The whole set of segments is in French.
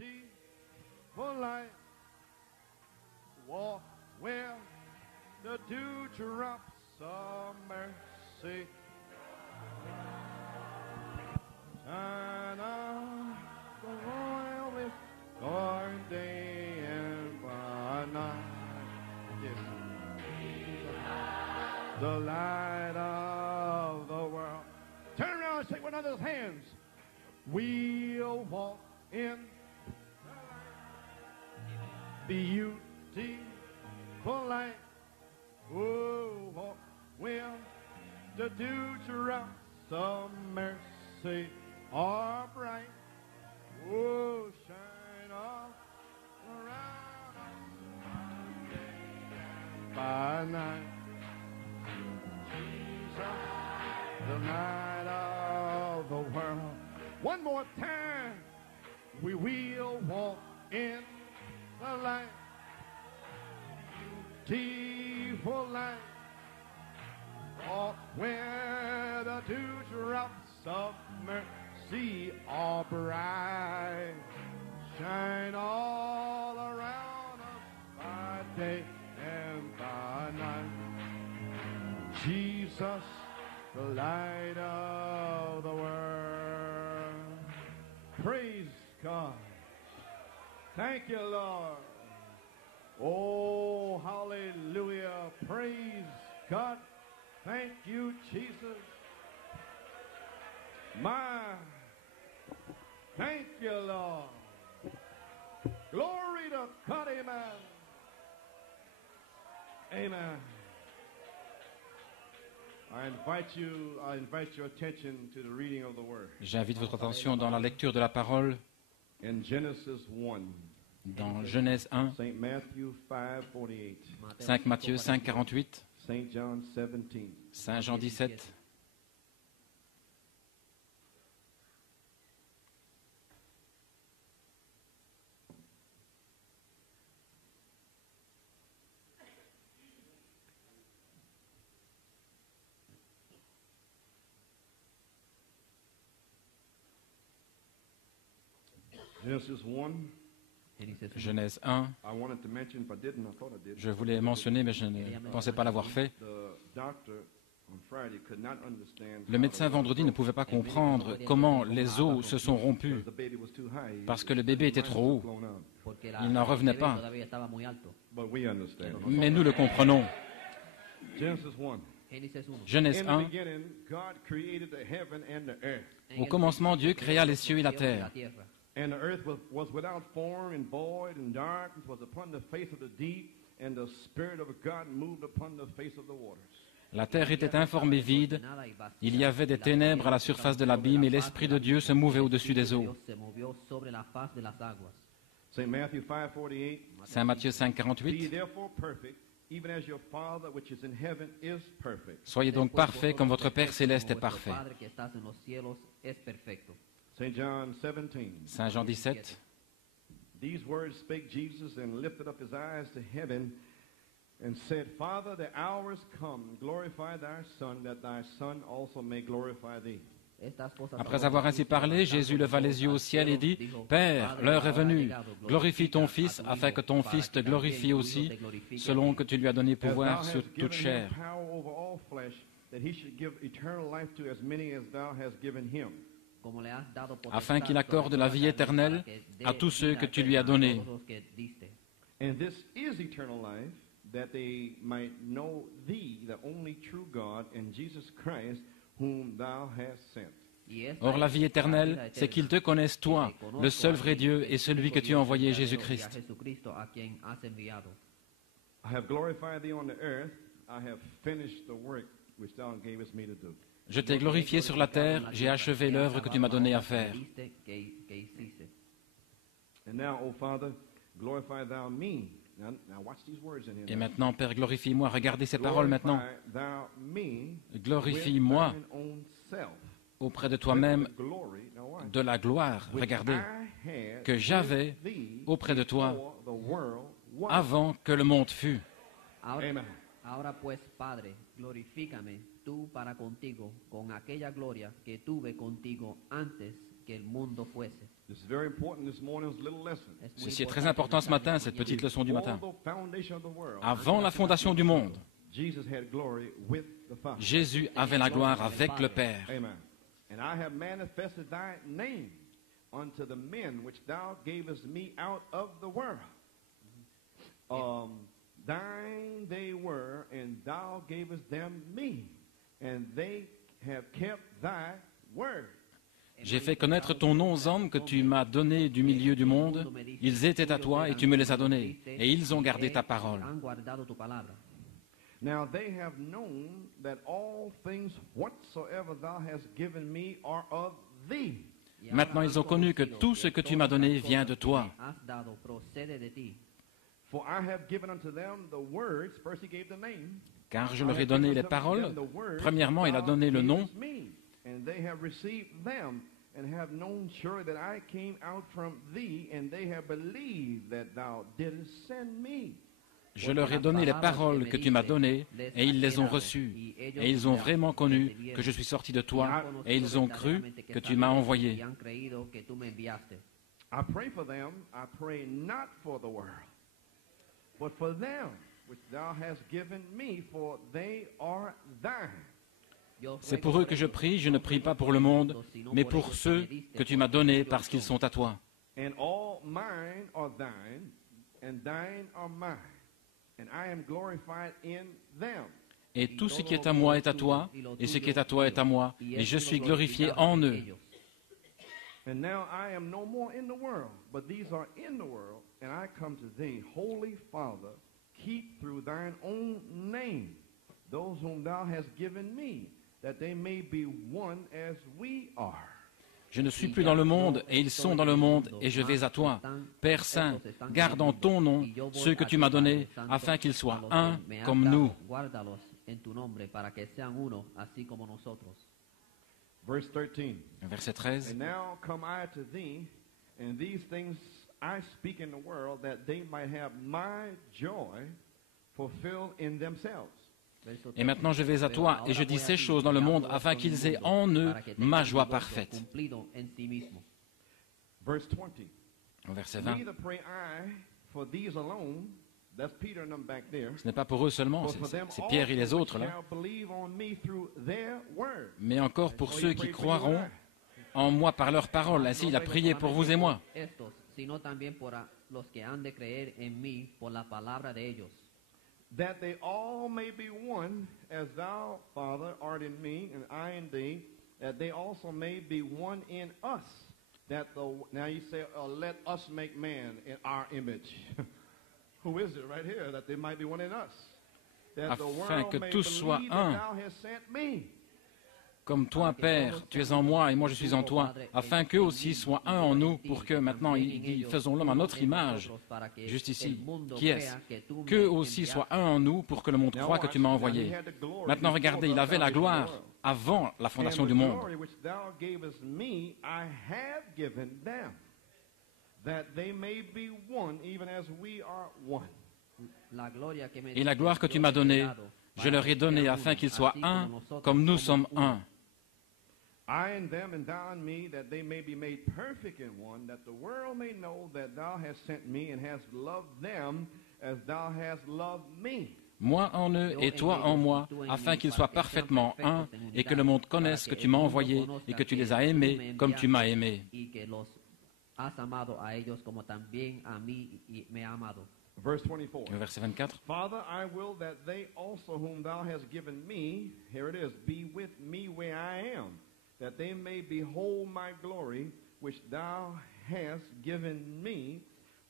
beautiful light. Walk where the dewdrops of mercy shine on the royal with our day and by night. Yes. The light of the world. Turn around and shake one another's hands. We'll walk in beautiful light. Oh, walk where the dewdrops of mercy are bright. Oh, shine all around us by night. Jesus, the light of the world. One more time, we will walk in the light. Beautiful light. Walk where the dewdrops of mercy are bright. Shine all around us by day and by night. Jesus, the light of the world. Praise God. Thank you, Lord. Oh, hallelujah. Praise God. Thank you, Jesus. My, thank you, Lord. Glory to God, amen. Amen. I invite your attention to the reading of the word. J'invite votre attention dans la lecture de la parole In Genesis 1. dans Genèse 1, St. Matthew 5:48. 5 Matthieu 5, 48, St. John 17. Saint Jean 17. Genesis 1. Genèse 1, I wanted to mention, if I didn't, I thought I did. je voulais mentionner, mais je ne pensais pas l'avoir fait. The doctor on Friday could not understand Le médecin vendredi ne pouvait pas comprendre comment les os se sont rompus the baby was too high. parce que le bébé était trop haut. Blown up. Il n'en revenait pas. But we understand. Mais nous le comprenons. Genesis 1. Genèse In the 1, beginning, God created the heaven and the earth. au commencement, Dieu créa les cieux et la terre. And the earth was without form and void, and darkness was upon the face of the deep, and the Spirit of God moved upon the face of the waters. La terre était informe et vide. Il y avait des ténèbres à la surface de l'abîme et l'Esprit de Dieu se mouvait au-dessus des eaux. St. Matthew 5:48. Saint Matthieu 5, Be 48. therefore perfect, even as your Father which is in heaven is perfect. Soyez donc parfaits comme votre Père céleste est parfait. St. John 17. Saint Jean 17. These words spake Jesus and lifted up his eyes to heaven and said, Father, the hour is come. Glorify thy Son, that thy Son also may glorify thee. Après avoir ainsi parlé, Jésus leva les yeux au ciel et dit, Père, l'heure est venue. Glorifie ton Fils, afin que ton Fils te glorifie aussi, selon que tu lui as donné As thou pouvoir sur hast toute given him chair, power over all flesh, that he should give eternal life to as many as thou hast given him. afin qu'il accorde la vie éternelle à tous ceux que tu lui as donnés. And this is eternal life, that they might know thee, the only true God, and Jesus Christ, whom thou hast sent. Or la vie éternelle, c'est qu'ils te connaissent toi, le seul vrai Dieu et celui que tu as envoyé, Jésus-Christ. I have glorified thee on the earth, I have finished the work which thou gavest me to do. Je t'ai glorifié sur la terre, j'ai achevé l'œuvre que tu m'as donné à faire. And now, O Father, glorify thou me. Now watch these words in here. Et maintenant, Père, glorifie-moi. Regardez ces paroles maintenant. Glorify thou me Glorifie-moi with thine own self. auprès de toi-même With the glory, now watch, de la gloire, which regardez, I had que j'avais with thee auprès de toi before the world was. avant que le monde fût. Amen. Ahora pues, Padre, glorifícame tú para contigo con aquella gloria que tuve contigo antes que el mundo fuese. This is very important this morning's little lesson. Es muy Ceci est très importante important ce matin, cette petite leçon du matin. Before the foundation of the world, Avant la fondation du monde, Jesus had glory with the Father. Jésus avait la gloire avec le Père. Amen. And I have manifested thy name unto the men which thou gavest me out of the world. Thine they were, and thou gavest them me, and they have kept thy word. J'ai fait connaître ton nom aux hommes que tu m'as donnés du milieu du monde. Ils étaient à toi et tu me les as donnés. Et ils ont gardé ta parole. Han guardado tu palabra. Now they have known that all things whatsoever thou hast given me are of thee. Maintenant, ils ont connu que tout ce que tu m'as donné vient de toi. Has dado procede de ti. For I have given unto them the words. First he gave the name. Car je leur ai donné les paroles. Premièrement, il a donné le nom. And they have received them, and have known surely that I came out from thee, and they have believed that thou didst send me. Je leur ai donné les paroles que tu m'as données, et ils les ont reçues. Et ils ont vraiment connu que je suis sorti de toi, et ils ont cru que tu m'as envoyé. Y han creído que tú me enviaste. I pray for them. I pray not for the world, but for them which thou hast given me, for they are thine. C'est pour eux que je prie, je ne prie pas pour le monde, mais pour ceux que tu m'as donnés parce qu'ils sont à toi. And all mine are thine, and thine are mine, and I am glorified in them. Et tout ce qui est à moi est à toi, et ce qui est à toi est à moi, et je suis glorifié en eux. And now I am no more in the world, but these are in the world, and I come to thee, Holy Father, keep through thine own name those whom thou hast given me, that they may be one as we are. Je ne suis plus dans le monde, et ils sont dans le monde, et je vais à toi. Père Saint, garde en ton nom ceux que tu m'as donnés, afin qu'ils soient un comme nous. Guárdalos en tu nombre para que sean uno, así como nosotros. Verse 13. Verset 13. And now come I to thee, and these things I speak in the world, that they might have my joy fulfilled in themselves. Et maintenant je vais à toi, et je dis ces choses dans le monde, afin qu'ils aient en eux ma joie parfaite. Verse 20. Verset 20. Neither pray I for these alone, that's Peter and them back there, Ce n'est pas pour eux seulement, but for them c'est Pierre et les also autres which là, shall believe on me through their word. mais encore pour So ceux he qui prayed for you and croiront I. en moi par leur parole. Ainsi il a prié pour vous et moi. Estos, sino también por los que han de creer en mí por la palabra de ellos. That they all may be one, as thou, Father, art in me, and I in thee, that they also may be one in us. Now you say, let us make man in our image. Who is it right here? That they might be one in us. That the Afin world que may tous soient believe un. that thou hast sent me. Comme toi, Père, tu es en moi et moi je suis en toi, afin qu'eux aussi soient un en nous, pour que maintenant il dit, faisons l'homme à notre image, juste ici. Qui est-ce? Qu'eux aussi soient un en nous, pour que le monde croie que tu m'as envoyé. Maintenant, regardez, il avait la gloire avant la fondation du monde. Glory which thou gavest me, I have given them, that they may be one, even as we are one. Et la gloire que tu m'as donnée, je leur ai donnée afin qu'ils soient un, comme nous sommes un. I in them and thou in me, that they may be made perfect in one, that the world may know that thou hast sent me and hast loved them as thou hast loved me. Moi en eux et toi en moi, afin qu'ils soient parfaitement un, et que le monde connaisse que tu m'as envoyé et que tu les as aimés comme tu m'as aimé. Verse 24. Verset 24. Father, I will that they also whom thou hast given me, here it is, be with me where I am, that they may behold my glory, which thou hast given me,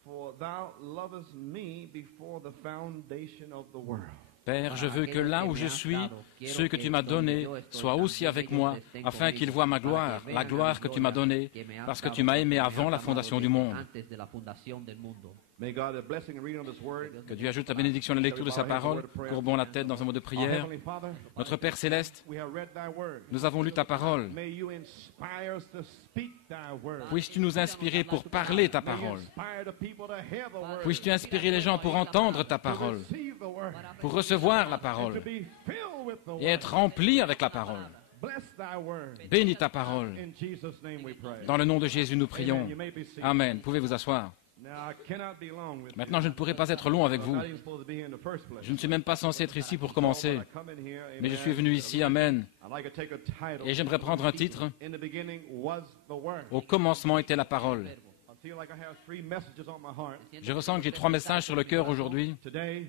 for thou lovest me before the foundation of the world. Père, je veux que là où je suis, ceux que tu m'as donnés soient aussi avec moi, afin qu'ils voient ma gloire, la gloire que tu m'as donnée, parce que tu m'as aimé avant la fondation du monde. May God have blessing and reading of His Word. Que Dieu ajoute la bénédiction à la lecture de sa parole. Courbons la tête dans un mot de Our prière. Heavenly Father, Notre Père céleste, we have read Thy Word. nous avons lu ta parole. May you inspire us to speak Thy Word. Puisses-tu nous inspirer pour parler ta May you parole. inspire the people to hear the Word. Puisses-tu inspirer les gens pour entendre ta parole, Receive the Word. pour recevoir la To parole be filled with the et Word. être remplis avec la parole. Bless Thy Word. Bénis ta parole. In Jesus' name we pray. Dans le nom de Jésus, nous prions. Amen. You may be seated. Amen. Pouvez vous asseoir. Now, I cannot be long with you. Maintenant, je ne pourrai pas être long avec I'm vous. not even supposed to be here in the first place. Je ne suis même pas censé être ici pour commencer. But I come in here, Mais je amen. suis venu ici, Amen. I'd like to take a title. Et j'aimerais prendre un titre. In the beginning was the Word. Au commencement était la parole. I feel like I have 3 messages on my heart. Je ressens que j'ai 3 messages sur le cœur aujourd'hui. Today,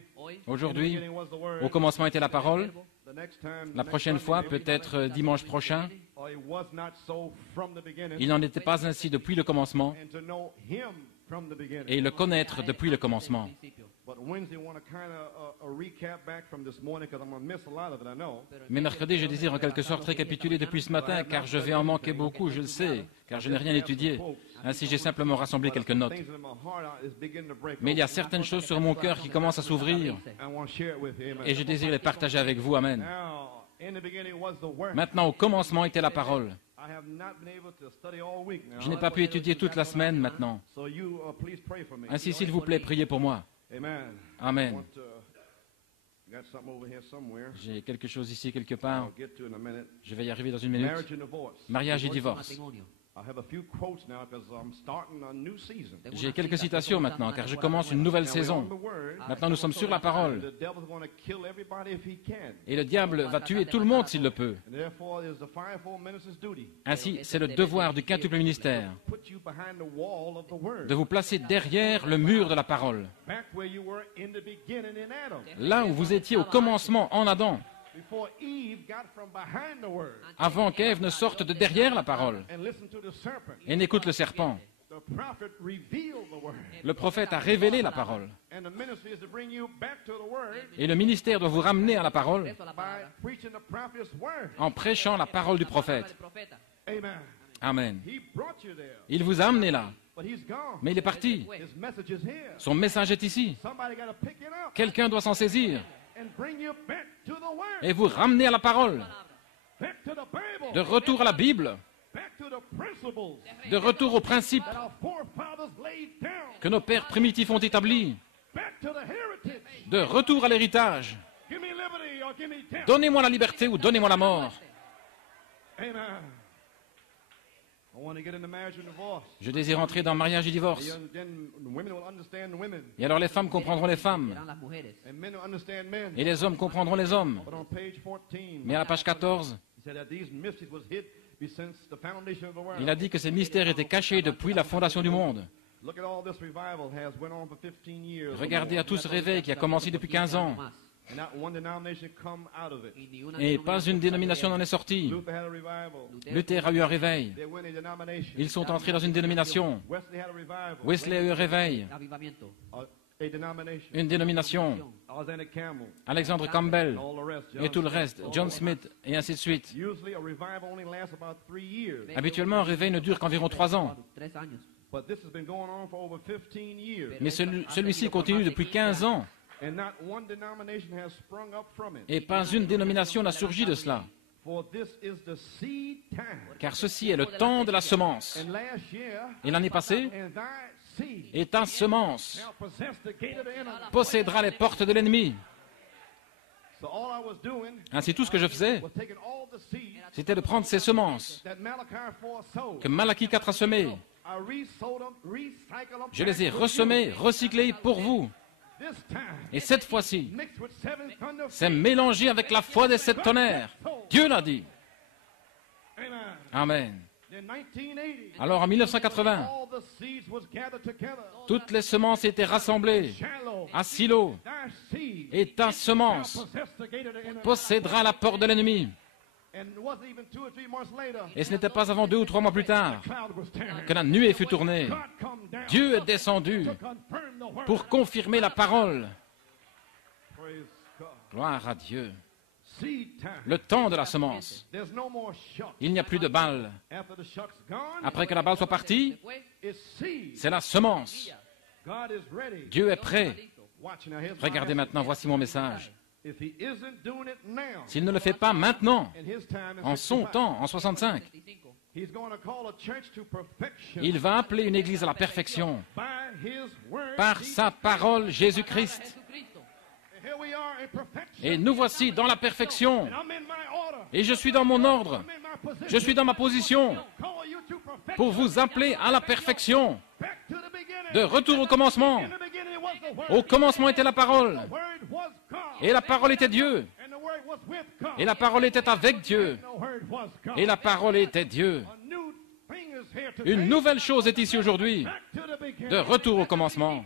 Aujourd'hui, in the beginning was the Word. au commencement était la parole. The next time, La next prochaine Sunday, fois, maybe peut-être dimanche prochain, or it was not so from the beginning. il n'en était pas ainsi depuis le commencement And to know Him from the beginning. et le connaître depuis le commencement. But Wednesday, I want to kind of a recap back from this morning because I'm going to miss a lot of it, I know. Mais mercredi, je désire en quelque sorte récapituler depuis ce matin, car je vais en manquer beaucoup, je le sais, car je n'ai rien étudié. Ainsi, j'ai simplement rassemblé quelques notes. Things in my heart is beginning to break Mais il y a open. certaines choses sur mon cœur qui commencent à s'ouvrir, I want to share it with you. Amen. et je désire les partager avec vous. Amen. Now, in the beginning was the Word. Maintenant, au commencement était la parole. I have not been able to study all week now. Je n'ai pas pu étudier toute la semaine maintenant. So you please pray for me. Ainsi, s'il vous plaît, priez pour moi. Amen. I Amen. want to, got something over here somewhere. J'ai quelque chose ici quelque I'll part. get to it in a minute. Je vais y arriver dans une minute. Marriage and divorce. Mariage et divorce. I have a few quotes now because I'm starting a new season. J'ai quelques citations maintenant, car je commence une nouvelle Now, we're on saison. the Word. Maintenant, nous sommes sur la parole. The devil's going to kill everybody if he can. Et le diable va tuer tout le monde s'il le peut. And therefore, it is the fivefold minister's duty Ainsi, c'est le devoir du quintuple ministère to put you behind the wall of the Word. de vous placer derrière le mur de la parole. Back where you were in the beginning in Adam. Là où vous étiez au commencement en Adam, Before Eve got from behind the Word avant qu'Ève ne sorte de derrière la parole and listened to the serpent. et n'écoute le serpent. The prophet revealed the Word. Le prophète a révélé la parole. And the ministry is to bring you back to the Word Et le ministère doit vous ramener à la parole by preaching the prophet's Word. en prêchant la parole du prophète. Amen. Amen. He brought you there, Il vous a amené là, but he's gone. mais il est parti. His message is here. Son message est ici. Somebody got to pick it up Quelqu'un doit s'en saisir and bring you back to the Word, et vous ramener à la parole. back to the Bible, De retour à la Bible, back to the principles de retour aux principes that our forefathers laid down, que nos pères primitifs ont établis, back to the heritage. de retour à l'héritage. Give me liberty or give me death. Donnez-moi la liberté ou donnez-moi la mort. Amen. I want to get into marriage and divorce. Je désire entrer dans mariage et divorce. Then women will understand women, Et alors les femmes comprendront les femmes, and men will understand men. et les hommes comprendront les hommes. But on page 14, Mais à la page 14, he said that these mysteries was hid since the foundation of the world. il a dit que ces mystères étaient cachés depuis la fondation du monde. Look at all this revival has went on for 15 years. Regardez à tout ce réveil qui a commencé depuis 15 ans. And not one denomination come out of it. Et pas une dénomination n'en est sortie. Luther had a revival. Luther a eu un réveil. They went in a denomination. Ils sont entrés dans une dénomination. Wesley had a revival. Wesley a eu un réveil. A denomination. Une dénomination. Alexander Campbell. Alexandre Campbell All the rest. et tout le reste. John Smith et ainsi de suite. Usually a revival only lasts about 3 years. Habituellement, un réveil ne dure qu'environ 3 ans. But this has been going on for over 15 years. Mais celui-ci continue depuis 15 ans. And not one denomination has sprung up from it. Et pas une dénomination n'a surgi de cela. For this is the seed time. Car ceci est le temps de la semence. And last year, Et l'année passée, and thy seed et ta semence shall possess the gate of the enemy. possédera les portes de l'ennemi. So all I was doing Ainsi, tout ce que je faisais, was taking all the seeds c'était de prendre ces semences that Malachi 4 sowed. que Malachie 4 a semées. I resowed them, recycled them. Je les ai back with ressemées, you. recyclées pour vous. This time, Et cette fois-ci, mixed with 7 thunder c'est mélangé avec la foi des 7 tonnerres. Dieu l'a dit. Amen. Amen. In 1980, Alors en 1980, all the seeds was gathered together. toutes les semences étaient rassemblées Shallow, à Silo. thy seed Et ta shall semence possess the gate of the enemy. possédera la porte de l'ennemi. And it wasn't even 2 or 3 months later, Et ce n'était pas avant 2 ou 3 mois plus tard cloud was tearing. que la nuée fut tournée. God come down Dieu est descendu to confirm the word. pour confirmer la parole. Praise God. Gloire à Dieu. Seed time. Le temps de la semence. There's no more shock. Il n'y a plus de balles. After the shock's gone, Après que la balle soit partie, it's seed. c'est la semence. God is ready. Dieu est prêt. Watch now. Here's my Regardez message. maintenant, voici mon message. If he isn't doing it now, S'il ne le fait pas maintenant, in his time in en son 65, temps, en 65, he's going to call a church to perfection il va appeler une église à la perfection by his word. par sa parole, Jésus-Christ. And here we are in perfection. Et nous voici dans la perfection. And I'm in my order. Et je suis dans mon ordre. I'm in my position. Je suis dans ma position Call you to perfection. pour vous appeler à la perfection. Back to the beginning. De retour au commencement. In the beginning was the word. Au commencement était la parole. The word was God. Et la parole était Dieu. And the word was with God. Et la parole était avec Dieu. And the word was God. Et la parole était Dieu. A new thing is here today. Une nouvelle chose est ici aujourd'hui. Back to the beginning. De retour au commencement.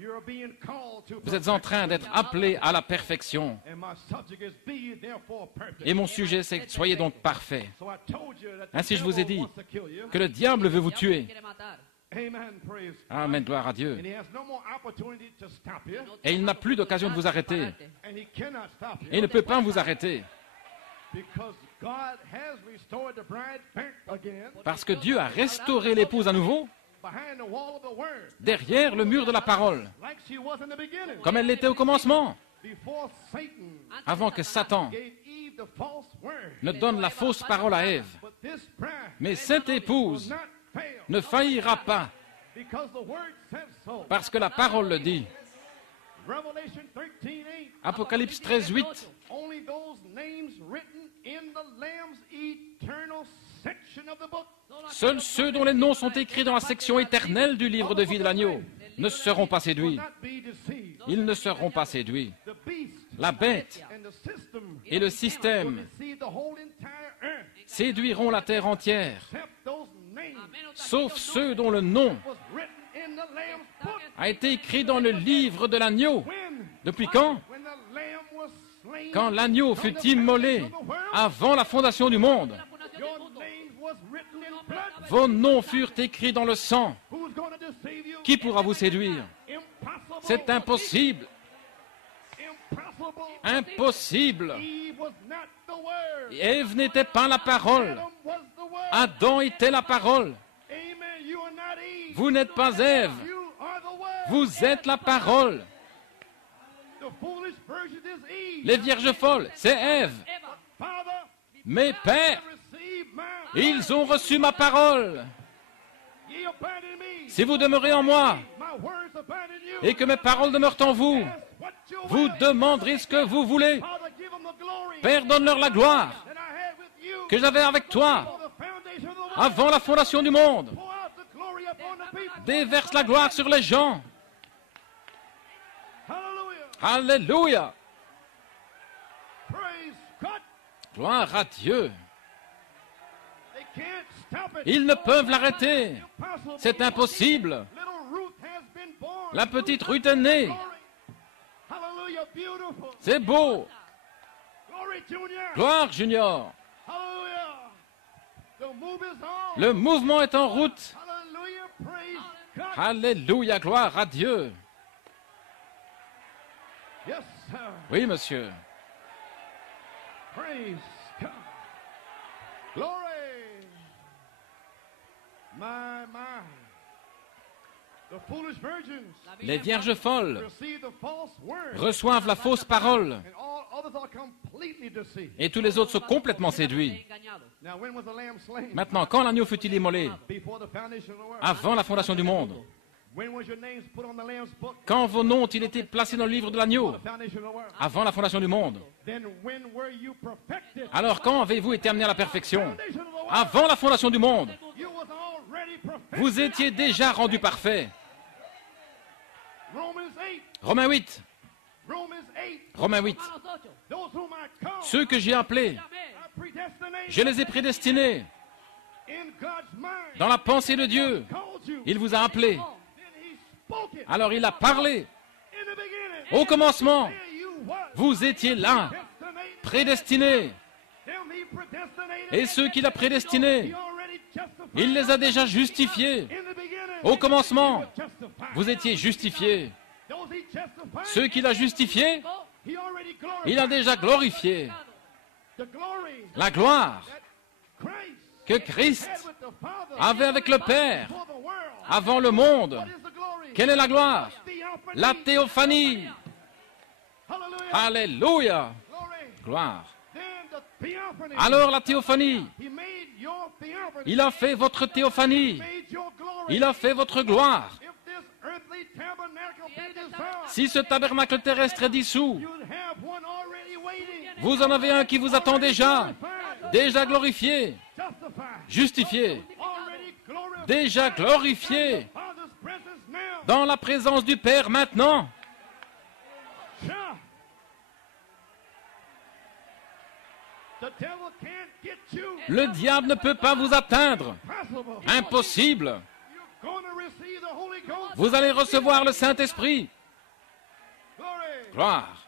You're being called to Vous êtes en train d'être appelés à la perfection. And my subject is be ye therefore perfect. Et mon sujet, c'est soyez donc parfaits. So I told you that the Ainsi je vous ai devil dit wants to kill you. que le diable veut vous tuer. Amen. Praise God. Amen, gloire à Dieu. And he has no more opportunity to stop you. Et il n'a plus d'occasion de vous arrêter. And he cannot stop you. Et il ne peut pas vous arrêter. Because God has restored the bride back again Parce que Dieu a restauré l'épouse à nouveau behind the wall of the word. derrière le mur de la parole, Like she was in the beginning. comme elle l'était au commencement, Before Satan avant que Satan gave Eve the false word. ne donne la fausse parole à Ève. But this bride Mais cette épouse will not fail. ne faillira pas, Because the word says so. parce que la parole le dit. Revelation 13:8. Apocalypse 13, 8. Only those names written in the Lamb's eternal section of the book. Seuls ceux dont les noms sont écrits dans la section éternelle du livre de vie de l'agneau ne seront pas Will séduits. not be deceived. Ils ne seront pas séduits. The beast La bête and the system et le will système deceive the whole entire earth. séduiront la terre entière, Except those names sauf ceux dont le nom was written in the Lamb's book. a été écrit dans le livre de l'agneau. When? Depuis quand? When the Lamb was slain. Quand l'agneau fut immolé avant la fondation du monde. Your name was written in blood. Vos noms furent écrits dans le sang. Who's going to deceive you? Qui pourra vous séduire? Impossible. C'est impossible. Impossible. Impossible. Eve was not the word. Ève n'était pas la parole. Adam was the word. Adam était la parole. Amen. You are not Eve. Vous n'êtes pas Ève. You are the word. Vous êtes la parole. The foolish virgin is Eve. Les vierges folles, c'est Ève. Father, Mes pères, receive my ils ont reçu ma parole. Ye abide in me. Si vous demeurez en moi My words abide in you. et que mes paroles demeurent en vous, Ask what you vous will. demanderez ce que vous voulez. Father, give them the glory Père, donne-leur la gloire that I had with you que j'avais avec toi before the foundation of the world. avant la fondation du monde. Pour out the glory upon the people. Déverse la gloire sur les gens. Hallelujah. Alléluia. Praise God. Gloire à Dieu. They can't stop it. Ils ne peuvent l'arrêter. Impossible. C'est impossible. Little Ruth has been born. La petite Ruth est née. Glory. Hallelujah. Beautiful. C'est beau. Glory, Junior. Gloire, Junior. Hallelujah. The move is on. Le mouvement est en route. Hallelujah. Praise God. Alléluia. Gloire à Dieu. Yes, sir. Oui, monsieur. Praise God. Glory. My. The foolish virgins Les vierges folles receive the false word. reçoivent la fausse parole And all others are completely deceived. et tous les autres sont complètement séduits. Now, when was the lamb slain? Maintenant, quand l'agneau fut-il immolé? Before the foundation of the world. Avant la fondation du monde. When was your names put on the lamb's book? Quand vos noms ont-ils été placés dans le livre de l'agneau? The foundation of the world. Avant la fondation du monde. Then when were you perfected? Alors quand avez-vous été amené à la perfection? Foundation of the world. Avant la fondation du monde. You was already perfected. Vous étiez déjà rendu parfait. Romans 8. Romains 8. Romans 8. Romains 8. Those whom I called, Ceux que j'ai appelés, I predestinated je les ai prédestinés in God's mind. dans la pensée de Dieu. Called you. Il vous a appelés. Then he spoke it. Alors il a parlé. In the beginning. Au commencement, There you were. vous étiez là, Predestinated. prédestinés. Them he predestinated. Et ceux qu'il a prédestinés, He already justified. il les a déjà justifiés. In the beginning. Au commencement, He was justified. vous étiez justifiés. Those he justified. Ceux qu'il a justifiés, He already glorified. il a déjà glorifié. The glory La gloire that Christ que Christ had with the Father avait avec le Père before the world. avant le monde. What is the glory? Quelle est la gloire? Theophany. La théophanie. Hallelujah. Alléluia. Glory. Gloire. Then the theophany. Alors la théophanie. He made your theophany. Il a fait votre théophanie. Made your glory. Il a fait votre gloire. If this earthly tabernacle be dissolved, Si ce tabernacle terrestre est dissous, you'd have one already waiting. vous en avez un qui vous attend déjà glorifié, Justified. justifié, Already glorified. déjà glorifié, Father's presence now. dans la présence du Père maintenant. Yeah. The devil can't get you. Le diable ne peut pas vous atteindre. Impossible. Impossible. You're going to receive the Holy Ghost. Vous allez recevoir le Saint-Esprit. Glory. Gloire.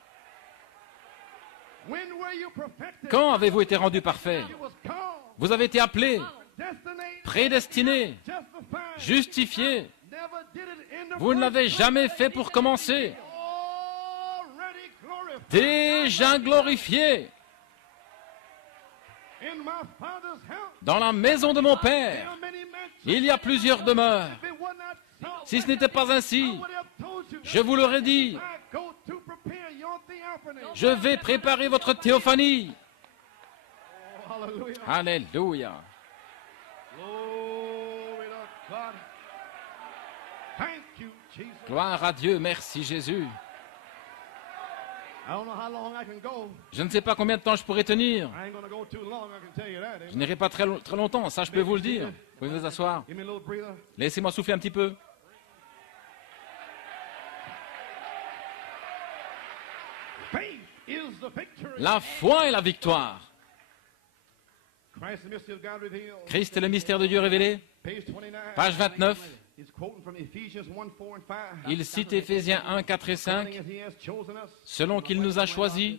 When were you perfected? Quand avez-vous été rendu parfait? You was called, Vous avez été appelé, destined, prédestiné, justified. justifié. Never did it in the Vous ne first l'avez place. jamais fait pour commencer. Already glorified. Déjà glorifié. In my Father's house, Dans la maison de mon there Père, are many mansions. il y a plusieurs demeures. If it were not so, Si ce n'était pas ainsi, I would have told you je vous l'aurais dit, I go to prepare your theophany. je vais préparer votre théophanie. Oh, hallelujah. Alléluia. Glory to God. Thank you, Jesus. Gloire à Dieu. Merci Jésus. I don't know how long I can go. Je ne sais pas combien de temps je pourrai tenir. I ain't gonna go too long, I can tell you that. Je n'irai pas très longtemps, ça je peux vous le dire. Vous pouvez vous asseoir. Give me a little breather. Laissez-moi souffler un petit peu. Faith is the victory. La foi est la victoire. Christ, the mystery of God revealed. Christ est le mystère de Dieu révélé. Page 29. Page 29. He's quoting from Ephesians 1, 4 and 5. Il cite Éphésiens 1, 4 et 5. According as he has chosen us Selon qu'il nous a choisis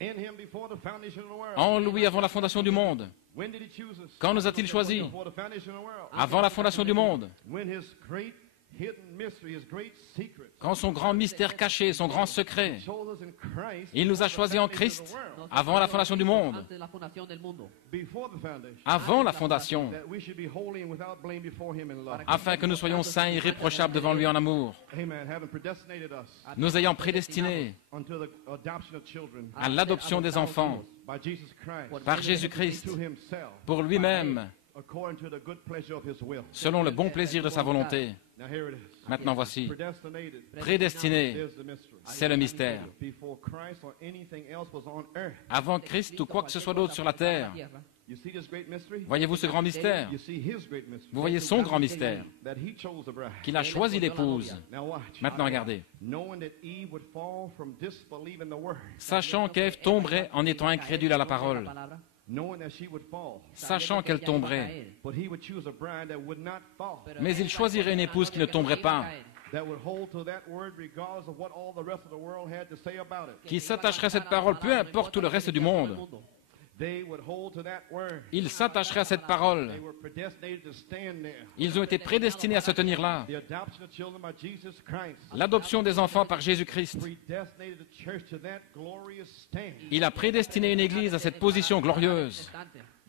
in him before the foundation of the world. en lui avant la fondation du monde. When did he choose us? Quand nous a-t-il choisis? Before the foundation of the world. Avant la fondation du monde. When his great hidden mystery, his great secret, Quand son grand mystère caché, son grand secret, chose us in Christ il nous a choisis en Christ avant la fondation du monde. Antes de la fundación del mundo. before the foundation, Avant la fondation. that we should be holy and without blame before him in love. Afin que nous soyons saints et irréprochables devant lui en amour. Amen. Having predestinated us Nous ayant prédestinés unto the adoption of children à l'adoption des enfants by Jesus Christ par Jésus-Christ to himself pour lui-même, according to the good pleasure of his will. selon le bon plaisir de sa volonté. Now here it is. Maintenant voici, Predestinated prédestiné, is the mystery. c'est le mystère. Before Christ or anything else was on earth. Avant Christ ou quoi que ce soit d'autre sur la terre. You see this great mystery? Voyez-vous ce grand mystère? You see his great mystery. Vous voyez son grand mystère, That he chose the bride. qu'il a choisi l'épouse. Now watch. Maintenant regardez, Knowing that Eve would fall from disbelieving the word. sachant qu'Ève tomberait en étant incrédule à la parole, Knowing that she would fall. sachant qu'elle tomberait, But he would choose a bride that would not fall. mais il choisirait une épouse qui ne tomberait pas, That would hold to that word regardless of what all the rest of the world had to say about it. qui s'attacherait à cette parole, peu importe tout le reste du monde. They would hold to that word. Ils s'attacheraient à cette parole. They were predestinated to stand there. Ils ont été prédestinés à se tenir là. The adoption of children by Jesus Christ. L'adoption des enfants par Jésus-Christ. Predestinated the church to that glorious stand. Il a prédestiné une église à cette position glorieuse.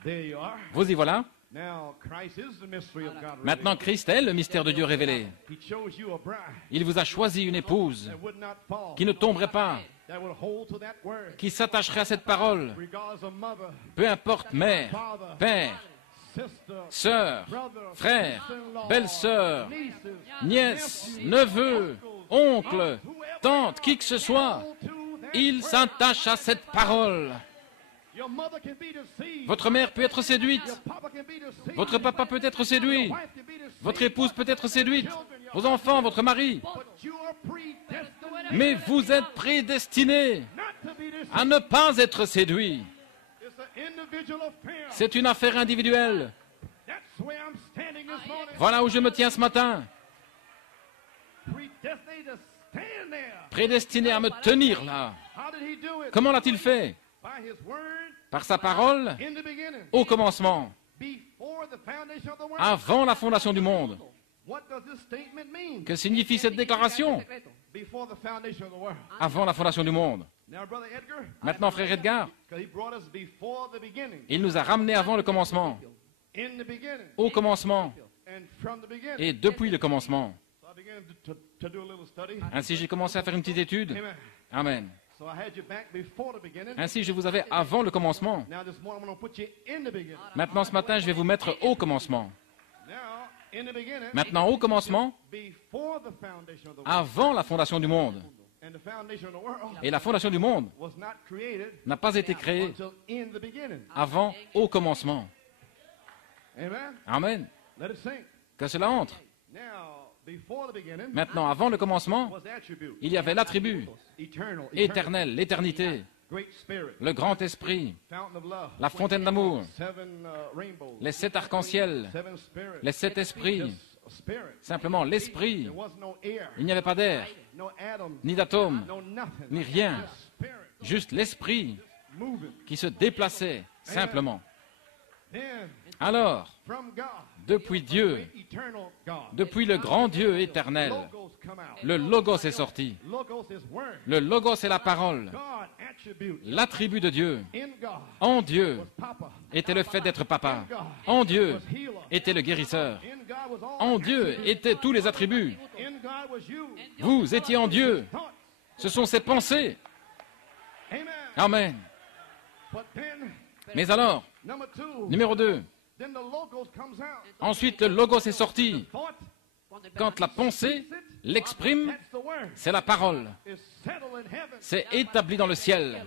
There you are. Vous y voilà. Now Christ is the mystery of God. Maintenant, Christ est le mystère de Dieu révélé. He chose you a bride Il vous a choisi une épouse that would not fall. qui ne tomberait pas, That would hold to that word. qui s'attacherait à cette parole, Regardless of mother, peu importe mère, père, sister, sœur, brother, frère, sister-in-law, belle-sœur, nieces, nièce, neveu, oncle, tante, qui que ce soit. hold to that Il word. s'attache à cette parole. Your mother can be deceived. Votre mère peut être séduite. Your papa can be deceived. Votre papa peut être séduit. Your wife can be deceived. Votre épouse peut être séduite. Vos enfants, votre mari. But you are predestined Mais vous êtes prédestinés not to be deceived. à ne pas être séduits. It's an individual affair. C'est une affaire individuelle. That's where I'm standing this morning. Voilà où je me tiens ce matin. Predestinated to stand there. Prédestiné à me tenir là. How did he do it? Comment l'a-t-il fait? By his word Par sa parole, in the beginning. au commencement, Before the foundation of the world. avant la fondation du monde. What does this statement mean? Que signifie cette déclaration? Before the foundation of the world. Avant la fondation du monde. Now, Brother Edgar, Maintenant, frère Edgar, because he brought us before the beginning. il nous a ramenés avant le commencement, In the beginning. au commencement And from the beginning. et depuis le commencement. So I began began to do a little study. Ainsi, j'ai commencé à faire une petite étude. Amen. Amen. So I had you back before the beginning. Ainsi, je vous avais avant le commencement. Now this morning I'm going to put you in the beginning. Maintenant, ce matin, je vais vous mettre au commencement. Now, in the beginning, Maintenant, au commencement, before the foundation of the world. avant la fondation du monde. And the foundation of the world Et la fondation du monde was not created n'a pas été créée until in the beginning. avant au commencement. Amen. Amen. Let it sink. Que cela entre. Now, before the beginning Maintenant, avant le commencement, was attribute. il y avait l'attribut Eternal. éternel, l'éternité, Great spirit. le grand esprit, Fountain of love. la fontaine d'amour, Seven rainbows. les 7 arcs-en-ciel, Seven spirits. les 7 esprits, Just a spirit. simplement l'esprit. There was no air. Il n'y avait pas d'air, No atoms. ni d'atomes, No nothing. ni rien, Just spirit. juste l'esprit Moving. qui se déplaçait simplement. Then, Alors, from God. depuis Dieu, Great eternal God. depuis le grand Dieu éternel, Logos come out. le Logos est sorti. Logos is word. Le Logos est la parole. God attribute. L'attribut de Dieu In God en Dieu was Papa. était le fait d'être papa. En Dieu Was healer. était le guérisseur. In God was all. En Dieu étaient tous les attributs. In God was you. Vous étiez en Dieu. Thoughts. Ce sont ses pensées. Amen. Amen. But then, Mais alors, number two. numéro 2, Then the logos comes out. ensuite le Logos est sorti. Thought. Quand la pensée l'exprime, That's the word. c'est la parole. It's settled in heaven. C'est établi dans le ciel.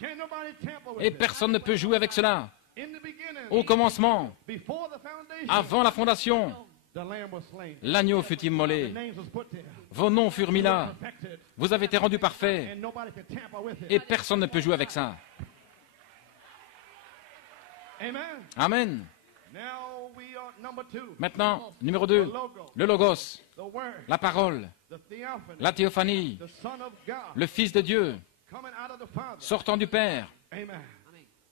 Can't nobody tamper with Et it. personne ne peut jouer avec cela. In the beginning. Au commencement, Before the foundation. avant la fondation, The lamb was slain. l'agneau fut The immolé. names was put there. Vos noms furent mis là. Perfected. Vous avez été rendus parfaits. And nobody can tamper with it. Et personne ne peut jouer avec ça. Amen. Amen. Now we are number two. Maintenant, numéro 2, le Logos, The word. la parole, The theophany. la théophanie, The Son of God. le Fils de Dieu, Coming out of the Father. sortant du Père. Amen.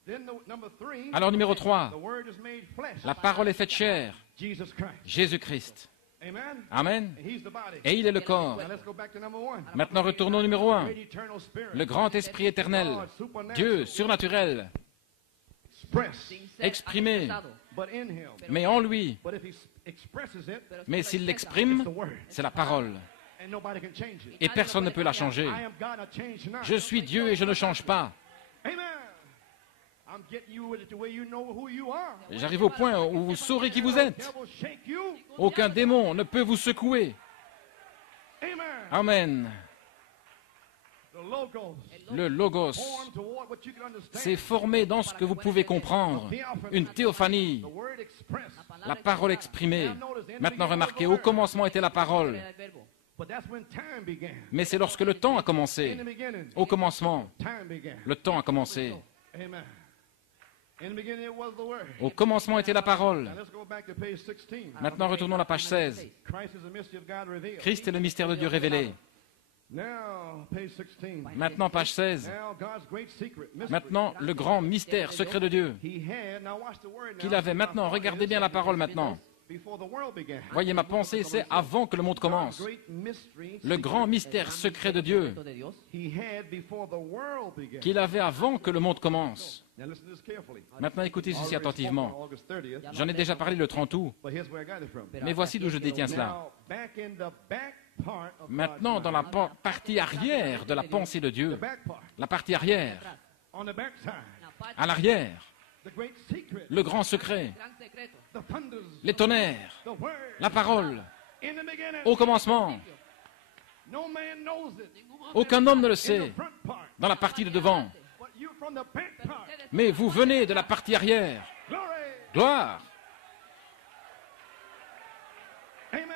Then the number three. Alors numéro 3, The word is made flesh. la parole est faite chair, Jesus Christ. Jésus-Christ. Amen. Amen. And he's the body. Et il est le corps. Now let's go back to number one. Maintenant retournons au numéro 1, Great eternal spirit. le grand esprit éternel, Dieu surnaturel, Express. exprimé, But in him. mais en lui. But if he expresses it, Mais s'il it's l'exprime, the word. c'est la parole. And nobody can change it. Et personne ne peut la changer. I am God, I change not. Je suis Dieu et je ne change pas. Amen. I'm getting you with it to where you know who you are. J'arrive au point où vous saurez qui vous êtes. Devil shake you. Aucun démon ne peut vous secouer. Amen. Amen. The logos. Le Logos Formed toward what you can understand. s'est formé dans ce que vous pouvez comprendre. Une théophanie, The word express. la parole exprimée. Maintenant remarquez, au commencement était la parole. But that's when time began. Mais c'est lorsque le temps a In commencé. the beginning, Au commencement, time began. le temps a commencé. Amen. In the beginning, it was the word. Au commencement était la parole. Now let's go back to page 16. Maintenant retournons à la page 16. Christ is the mystery of God revealed. Christ est le mystère de Dieu révélé. Now, page 16. Maintenant page 16. Now, God's great secret, mystery. Maintenant le grand mystère secret de Dieu He had, now watch the word now. qu'il avait maintenant. Regardez bien la parole maintenant. Before the world began. Voyez, ma pensée, c'est avant que le monde commence. Great mystery, Le grand mystère secret de Dieu he had before the world began. qu'il avait avant que le monde commence. Now listen to this carefully. Maintenant écoutez ceci Already spoken attentivement. on August 30th, J'en ai déjà parlé le 30 août, but here's where I got it from. mais voici d'où je détiens cela. Now, back in the back part of Maintenant, God's dans la mind, partie arrière de la pensée de the Dieu, back part, la partie arrière, on the back side, à l'arrière, the great secret, le grand secret, the thunders, les tonnerres, the word, la parole, in the beginning. au commencement. No man knows it. Aucun homme ne le In sait the front part, dans la partie de devant, but you from the back part. mais vous venez de la partie arrière. Glory. Gloire! Amen.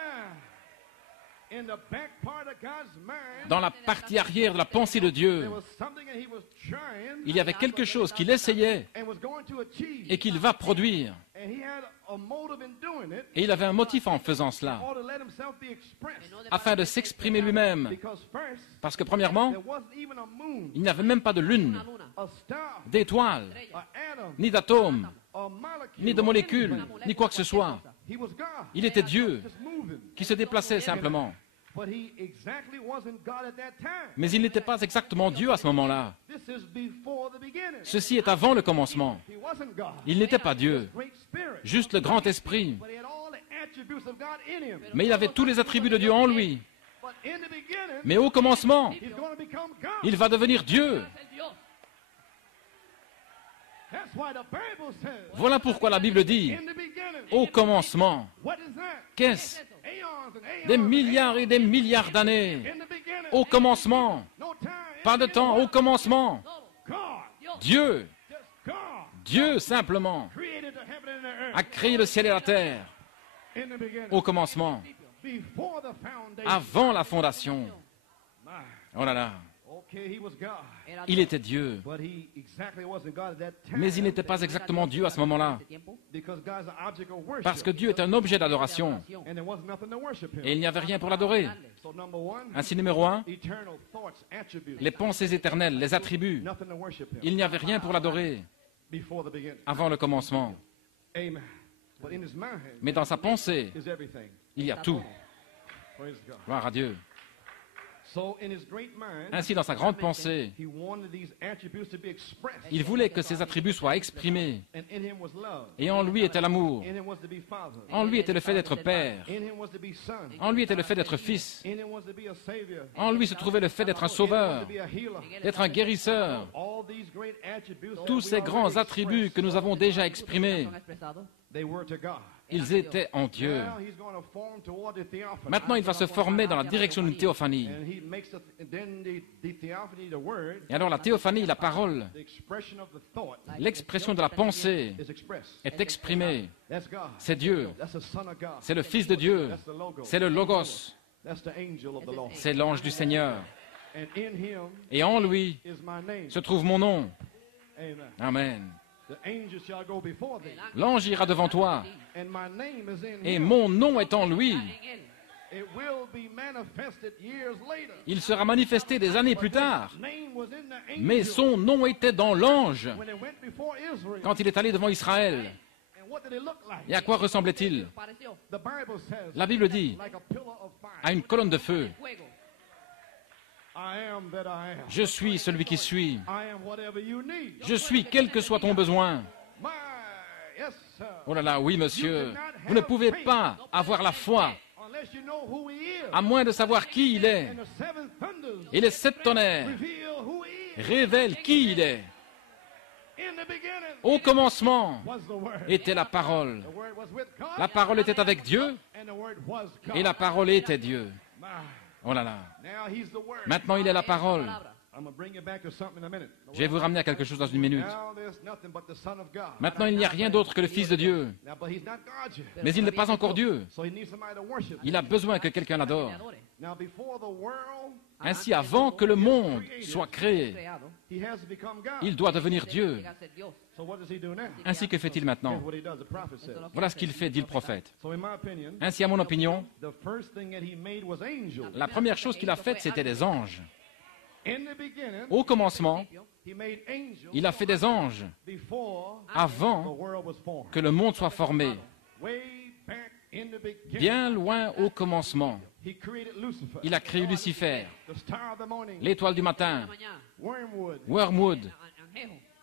In the back part of God's mind, Dans la partie arrière de la pensée de Dieu, there was something that he was trying il y avait quelque chose qu'il essayait and was going to achieve. et qu'il va produire. And he had a motive in doing it Et il avait un motif en faisant cela, in order to let himself be expressed. afin de s'exprimer lui-même. Because first, Parce que premièrement, there wasn't even a moon, il n'y avait même pas de lune, a star, d'étoiles, an atom, ni d'atomes, a molecule. ni de molécules, ni quoi que ce soit. He was God, Il était Dieu just moving. qui se déplaçait simplement. But he exactly wasn't God at that time. Mais il n'était pas exactement Dieu à ce moment-là. This is before the beginning. Ceci est avant le commencement. He wasn't God. Il n'était pas Dieu, Great spirit. juste le grand esprit. But he had all the attributes of God in him. Mais il avait tous les attributs de Dieu en lui. But in the beginning, Mais au commencement, he's going to become God. il va devenir Dieu. That's why the Bible says, Voilà pourquoi la Bible dit, in the beginning, au commencement, what is that? qu'est-ce? Aeons and aeons Des and milliards et des milliards d'années. in the beginning, Au commencement, no time, pas de temps, au commencement. God, Dieu, just God, Dieu simplement, created the heaven and the earth a créé le ciel et la terre. in the beginning, Au commencement, before the foundation. avant la fondation. My, Oh là là, okay, he was God, il était Dieu. but he exactly wasn't God at that time. Mais il n'était pas exactement Dieu à ce moment-là. Because God's an object of worship, Parce que Dieu est un objet d'adoration. and there was nothing to worship him. Et il n'y avait rien pour l'adorer. So number one, Ainsi, numéro un, eternal thoughts, attributes, les pensées éternelles, les attributs. nothing to worship him Il n'y avait rien pour l'adorer before the beginning. avant le commencement. Amen. But in his mind Mais dans sa pensée, is everything. il y a tout. Praise God. Gloire à Dieu. So in his great mind, Ainsi, dans sa grande pensée, he wanted these attributes to be expressed. il voulait que ses attributs soient exprimés. And in him was love. Et en lui était l'amour. In him was to be father. En lui était le fait d'être père. In him was to be son. En lui était le fait d'être fils. In him was to be a savior. En lui se trouvait le fait d'être un sauveur, To be a healer. d'être un guérisseur. All these great attributes that Tous we ces already grands attributs expressed, que nous avons déjà exprimés, they were to God. ils étaient en Dieu. Now he's going to form toward the theophany. Maintenant, il va se former dans la direction d'une théophanie. And he makes then the theophany, the word, Et alors la théophanie, la parole, the expression of the thought l'expression de la pensée is expressed. est exprimée. That's God. C'est Dieu, That's the Son of God. c'est le Fils de Dieu, That's the Logos. c'est le Logos, That's the angel of the Lord. c'est l'ange du Seigneur. And in him Et en lui is my name. se trouve mon nom. Amen. Amen. The angel shall go before thee, L'ange ira devant toi, and my name is in et him. mon nom est en lui. It will be manifested years later. Il sera manifesté des années plus tard. Name was in the angel Mais son nom était dans l'ange when it went before Israel. quand il est allé devant Israël. And what did it look like? Et à quoi ressemblait-il? The Bible says, La Bible dit, like a pillar of fire. à une colonne de feu. I am that I am. Je suis celui qui suis. I am whatever you need. Je suis quel que soit ton besoin. My, yes, sir. Oh là là, oui monsieur. Vous ne pouvez pas avoir la foi Unless you know who he is. à moins de savoir qui il est. And the seven thunders Et les 7 tonnerres reveal who he is. révèlent qui il est. In the beginning Au commencement was the word. était la parole. The word was with God. La parole était avec Dieu And the word was God. et la parole était Dieu. My. Oh là là. Now he's the word. Maintenant il est la parole. I'm going to bring you back to something in a minute. Je vais vous ramener à quelque chose dans une minute. Now there's nothing but the Son of God. Maintenant il n'y a rien d'autre que le Fils de Dieu. Now, but he's not God yet. Mais il n'est pas encore Dieu. So he needs somebody to worship. Il a besoin que quelqu'un l'adore. Now before the world, Ainsi, avant que le monde soit créé, he has to become God. il doit devenir Dieu. So what does he do now? Ainsi, que fait-il maintenant? Here's what he does, the prophet says. Voilà ce qu'il fait, dit le prophète. So in my opinion, Ainsi, à mon opinion, the first thing that he made was angels. la première chose qu'il a faite, c'était des anges. In the beginning, Au commencement, he made angels il a fait des anges before the avant world was formed. que le monde soit formé. Way back in the beginning, Bien loin au commencement, he created Lucifer, il a créé Lucifer, the star of the morning, l'étoile du matin, Wormwood, Wormwood,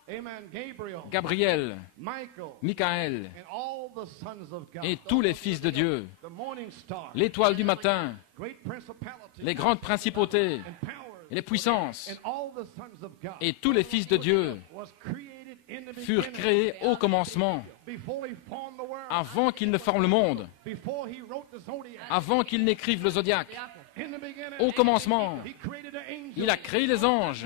amen, Gabriel, Gabriel, Michael, Michael and all the sons of God, et tous les fils de Dieu, the morning star, l'étoile du matin, great principalities les grandes principautés and powers, et les puissances, and all the sons of God et tous les fils de Dieu was created in the furent beginning, créés au commencement, before he formed the world, avant qu'il ne forme le monde, before he wrote the zodiac. avant qu'il n'écrive le zodiaque. In the beginning, Au commencement, he created the angels. il a créé les anges.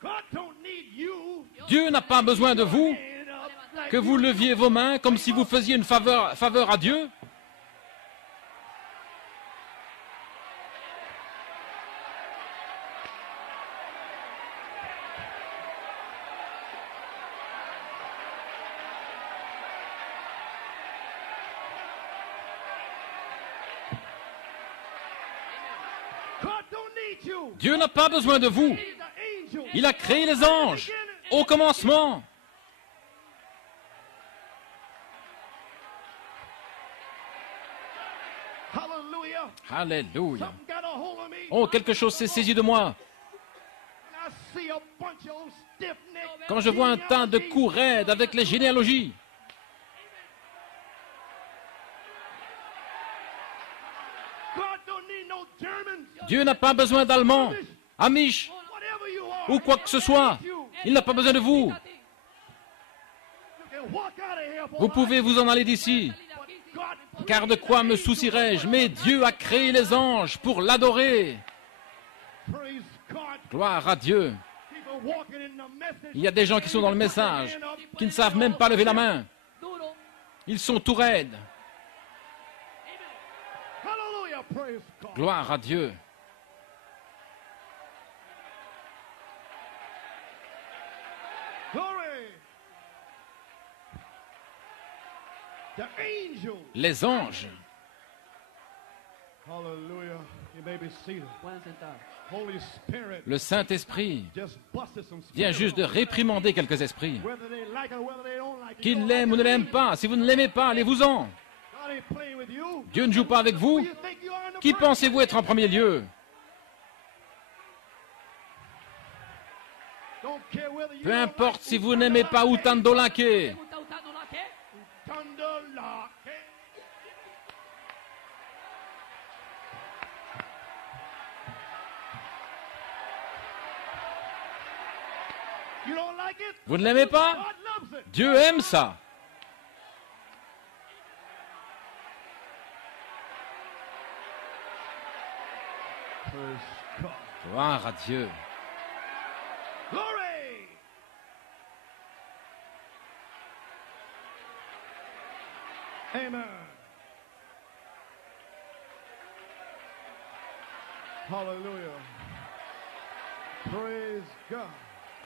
God don't need you Dieu n'a pas besoin de vous, hand up like que vous leviez vos mains comme si vous faisiez une faveur à Dieu. God don't need you. Dieu n'a pas besoin de vous. He's the angel. Il a créé les anges au commencement. Hallelujah. Alléluia. Something got a hold of me. Oh, quelque chose s'est saisi de moi. I see a bunch of stiff-necked Quand je vois un tas de coups raides avec les généalogies. God don't need no Germans. Dieu n'a pas besoin d'Allemands, Amish Whatever you are, ou quoi que ce soit. Il n'a pas besoin de vous. you can walk out of here, boy. Vous pouvez vous en aller d'ici. God, Car de quoi me soucierais-je? Mais Dieu a créé les anges pour l'adorer. praise God. Gloire à Dieu. People walking in the message. Il y a des gens qui sont dans le message, qui ne savent même pas lever la main. Ils sont tout raides. Hallelujah, praise God. Gloire à Dieu. Glory. The angels. Les anges. Hallelujah. You may be seated. Pueden sentar. Holy Spirit Le Saint-Esprit just busted some vient spirits. juste de réprimander quelques esprits. Whether they like it or whether they don't like it. Qu'ils l'aiment ou ne l'aiment pas, si vous ne l'aimez pas, allez-vous-en. God ain't playing with you. Dieu ne joue pas avec vous. Who you think you are in the Qui first pensez-vous être en premier lieu? Don't care whether you Peu don't importe like si vous n'aimez pas Utandolake. Thunderlock. You don't like it? Vous ne l'aimez pas? God loves it. Dieu aime ça. Praise God. Gloire à Dieu. Glory. Amen. Hallelujah. Praise God.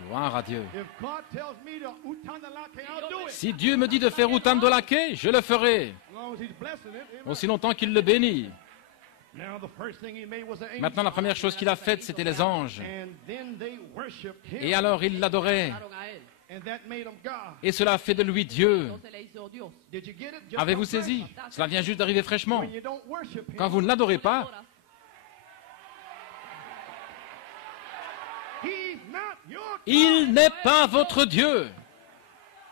Gloire à Dieu. If God tells me to utandalake, I'll do it. Si Dieu me dit de faire Utandolake, je le ferai. As long as He's blessing it. Amen. Aussi longtemps qu'il le bénit. Now the first thing He made was the angels. Maintenant, la première chose qu'il a faite, c'était les anges. And then they worshiped Him. Et alors, il l'adorait. Adoraron a él. And that made Him God. Et cela a fait de lui Dieu. Entonces le hizo Dios. Did you get it? Just Avez-vous how fresh? saisi? Cela vient juste d'arriver fraîchement. When you don't worship Him, Quand vous ne l'adorez pas, Ahora, He's not your God. il n'est pas votre Dieu.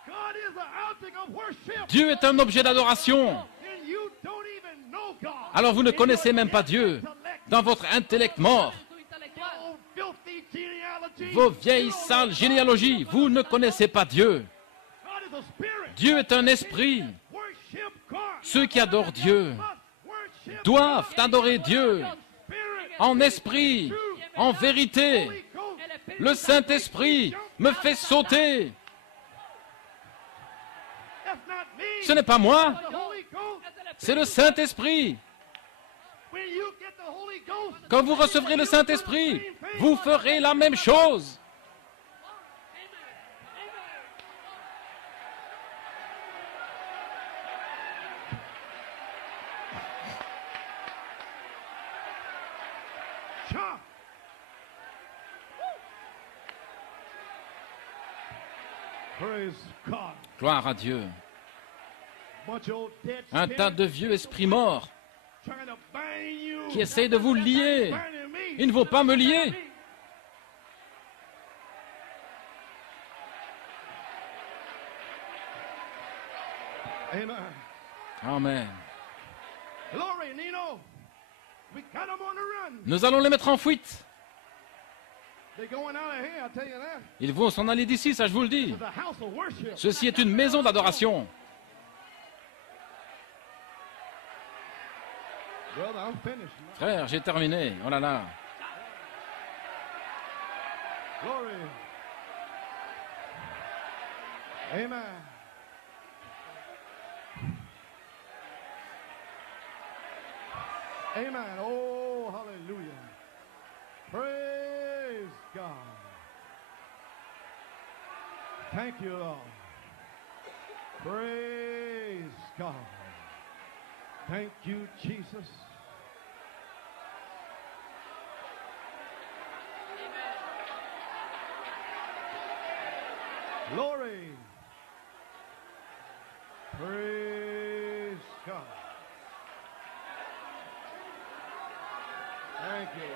God is the object of worship. Dieu est un objet d'adoration. And you don't even know God. Alors vous ne connaissez même pas Dieu. Dans votre intellect mort, su intelectual. Oh, filthy genealogy. vos vieilles sales généalogies, vous ne connaissez pas Dieu. God is a spirit. Dieu est un esprit. Worship God. Ceux qui adorent Dieu Must worship doivent adorer Dieu spirit. en esprit, en vérité. Holy Ghost. El Espíritu Le Saint-Esprit me fait sauter. That's not me. Ce n'est pas moi, The Holy Ghost. c'est le Saint-Esprit. When you get the Holy Ghost, Quand vous recevrez le Saint-Esprit, vous ferez la même chose. Cha. Praise God. Gloire à Dieu. Bunch of old dead Un tas de vieux esprits morts trying to bind you. qui essayent de vous lier. Binding me. Ils ne vont pas me lier. Amen. Amen. Glory, Nino. We got them on the run. Nous allons les mettre en fuite. They're going out of here, I'll tell you that. Ils vont s'en aller d'ici, ça je vous le dis. It's a house of worship. Ceci est une maison d'adoration. Brother, I'm finished. Frère, j'ai terminé. Oh là là. Glory. Amen. Amen. Oh, hallelujah. Praise God. Thank you, Lord. Praise God. Thank you, Jesus. Glory. Praise God. Thank you.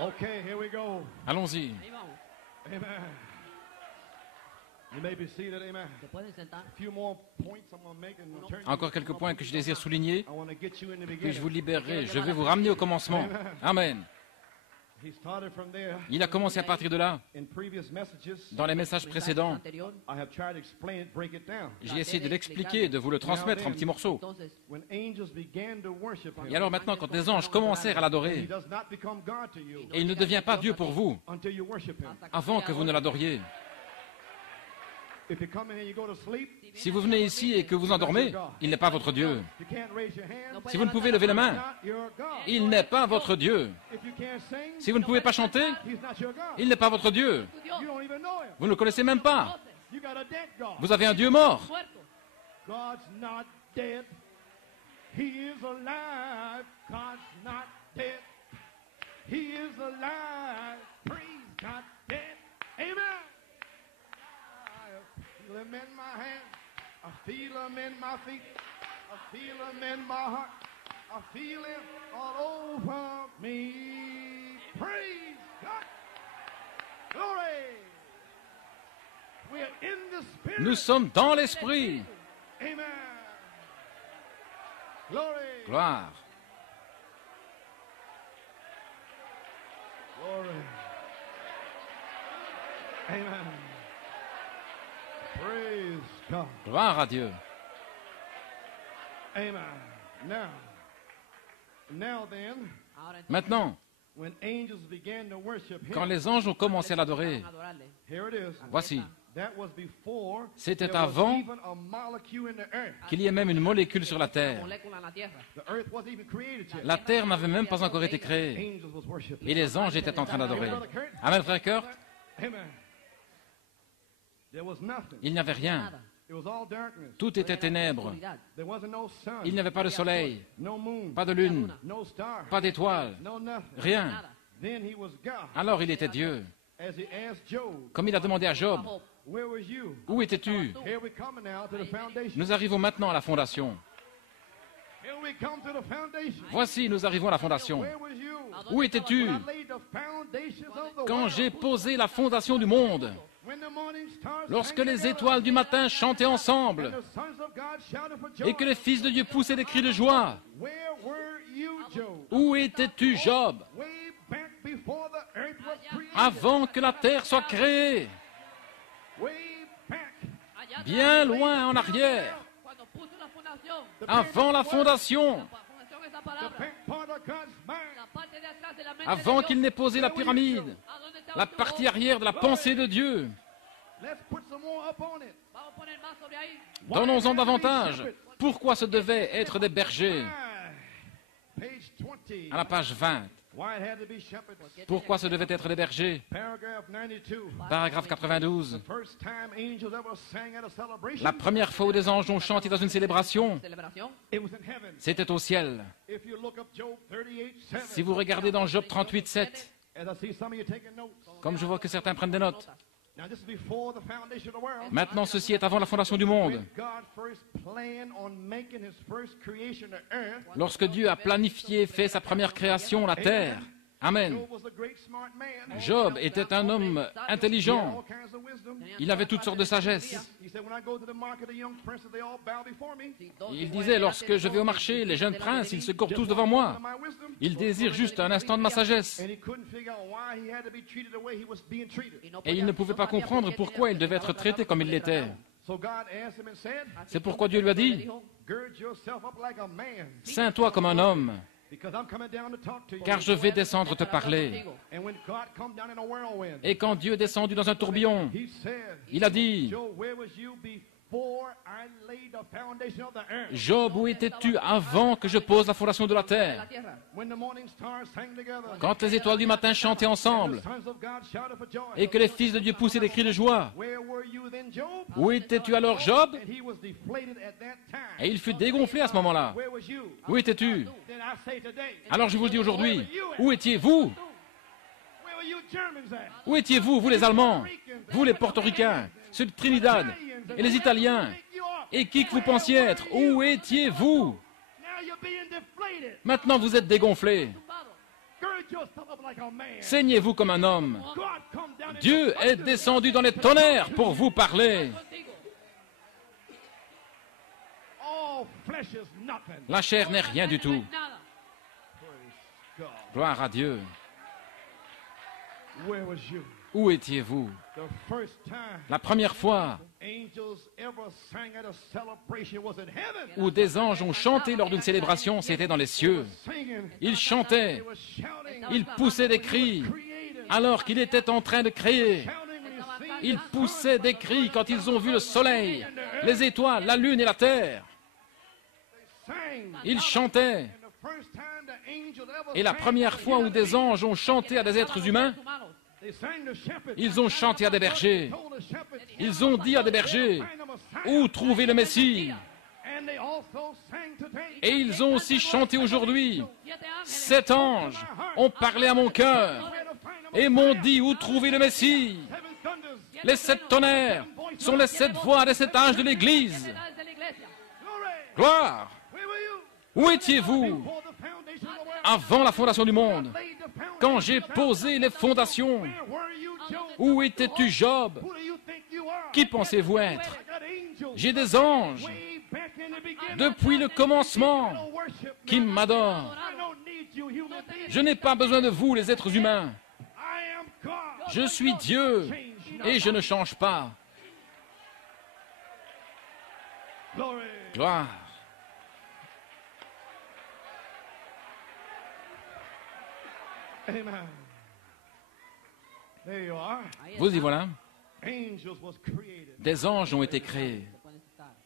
Lord. Okay, here we go. Allons-y. Ahí vamos. Amen. You may be seated, amen. Se pueden sentar. A few more points I'm going to make and turn you. Encore quelques points que je désire souligner, I want to get you in the puis beginning. je vous libérerai. Je vais vous ramener au commencement. Amen. He started from there. Il a commencé à partir de là. In previous messages, Dans les messages précédents, Anterior, I have tried to explain it, break it down. j'ai essayé de l'expliquer, de vous le transmettre en petits morceaux. entonces, When angels began to worship Et him, alors maintenant, quand les anges commencèrent à he l'adorer, does not become God to you et il ne devient pas Dieu pour vous, until you worship him. avant que vous ne l'adoriez. If you come in and you go to sleep, Si vous venez ici et que vous endormez, il n'est pas votre Dieu. you can't raise your hand. Si vous ne pouvez lever la main, Not your God. il n'est pas votre Dieu. If you can't sing, Si vous ne pouvez pas chanter, he's not your God. il n'est pas votre Dieu. You don't even know him. Vous ne le connaissez même pas. You got a dead God. Vous avez un Dieu mort. God's not dead. He is alive. God's not dead. He is alive. Praise not dead. Amen. I feel him in my hand. I feel him in my feet. I feel him in my heart. I feel him all over me. Praise God. Glory. We are in the Spirit. Nous sommes dans l'esprit. Amen. Glory. Gloire. Glory. Amen. Praise God. Gloire à Dieu. Amen. Now then, ahora entonces, Maintenant, when angels began to worship quand him, les anges ont commencé à l'adorer, adorarle. here it is. voici That was before C'était there was avant even a molecule in the earth. qu'il y ait même une molécule sur la terre. Molécula en la tierra. The earth wasn't even created yet. La terre n'avait même pas encore été créée. Angels was worshiping. Et les anges étaient en train d'adorer. Amen, frère Kurt. Amen. There was nothing. Il n'y avait rien. Nada. It was all darkness. Tout était ténèbres. Oscuridad. There wasn't no sun. Il n'y avait pas de soleil, No moon. pas de lune, No star. pas d'étoiles, No nothing. rien. Nada. Then he was God. Alors il était Dieu. As he asked Job, Comme il a demandé à Job, Job, where was you? où étais-tu? Here we come now to the foundation. Nous arrivons maintenant à la fondation. Here we come to the foundation. Voici, nous arrivons à la fondation. Where was you? Où étais-tu When I laid the foundations of the quand world. j'ai posé la fondation du monde? When the morning stars Lorsque sang les together, étoiles du matin chantaient ensemble and the sons of God shouted for joy. et que les fils de Dieu poussaient des cris de joie, Where were you, Job? où étais-tu, Job, Way back before the earth was created. avant que la terre soit créée? Way back. allá Bien loin en arrière, cuando puso la fundación, avant la fondation, la fundación es la The palabra, back part of God's mind. la parte de atrás de la mente avant de qu'il Dios. n'ait posé la pyramide, ¿A dónde estaba la tu partie voz? arrière de la pensée de Dieu. Let's put some more up on it. Vamos a poner más sobre ahí. Donnons-en davantage. Pourquoi ce devait être des bergers? Page 20. À la page 20. Why it had to be shepherds. Pourquoi ce devait être des bergers? Paragraph 92. Paragraphe 92. First time angels ever sang at a celebration. La première fois où des anges ont chanté dans une célébration, Celebración. It was in heaven. c'était au ciel. If you look up Job 38:7. Si vous regardez dans Job 38, 7, As I see some of you taking notes. comme je vois que certains prennent des notes, Now this is before the foundation of the world. maintenant ceci est avant la fondation du monde. When God first planned on making his first creation of earth. Lorsque Dieu a planifié et fait sa première création, la terre. Amen. Job was a great smart man. Job était un homme He had intelligent. all kinds of wisdom. Il avait toutes sortes de sagesse. He said, when I go to the market, the young princes, they all bow before me. Il disait, lorsque je vais au marché, les jeunes princes, ils se courent tous devant moi. My wisdom. Ils désirent juste un instant de ma sagesse. And he couldn't figure out why he had to be treated the way he was being treated. Et il ne pouvait pas comprendre pourquoi il devait être traité comme il l'était. So God asked him and said, C'est pourquoi Dieu lui a dit, gird yourself up like a man, ceins-toi comme un homme, because I'm coming down to talk to you. car je vais descendre te parler. And when God come down in a whirlwind, Et quand Dieu est descendu dans un tourbillon, he said, il a dit, Job, where was you before I laid the foundation of the earth? Job, où étais-tu avant que je pose la fondation de la terre? La tierra. When the morning stars sang together, Quand les étoiles du matin chantaient and the ensemble, sons of God shouted for joy. et que les fils de Dieu poussaient des cris de joie, Where were you then, Job? où étais-tu alors, Job? And he was deflated at that time. Et il fut dégonflé à ce moment-là. Where was you? Où étais-tu? Then I say today, Alors je vous le dis aujourd'hui, où étiez-vous? where were you Germans at? Où étiez-vous, vous les Allemands, vous les Portoricains, ceux de Trinidad, et les Italiens, et qui que vous pensiez être? Où étiez-vous? Now you're being deflated. Maintenant vous êtes dégonflés. Tumbado. Saignez-vous comme un homme. Dieu est descendu dans les tonnerres pour vous parler. La chair n'est rien du tout. Gloire à Dieu. Où étiez-vous? La première fois où des anges ont chanté lors d'une célébration, c'était dans les cieux. Ils chantaient, ils poussaient des cris alors qu'il était en train de créer. Ils poussaient des cris quand ils ont vu le soleil, les étoiles, la lune et la terre. Ils chantaient. Et la première fois où des anges ont chanté à des êtres humains, ils ont chanté à des bergers. Ils ont dit à des bergers, où trouver le Messie? Et ils ont aussi chanté aujourd'hui. 7 anges ont parlé à mon cœur et m'ont dit, où trouver le Messie? Les 7 tonnerres sont les 7 voix des 7 âges de l'Église. Gloire! Où étiez-vous avant la fondation du monde? Quand j'ai posé les fondations, où étais-tu, Job? Qui pensez-vous être? J'ai des anges depuis le commencement qui m'adorent. Je n'ai pas besoin de vous, les êtres humains. Je suis Dieu et je ne change pas. Gloire. Amen. There you are. Vous y voilà. Angels was created. Des anges ont été créés.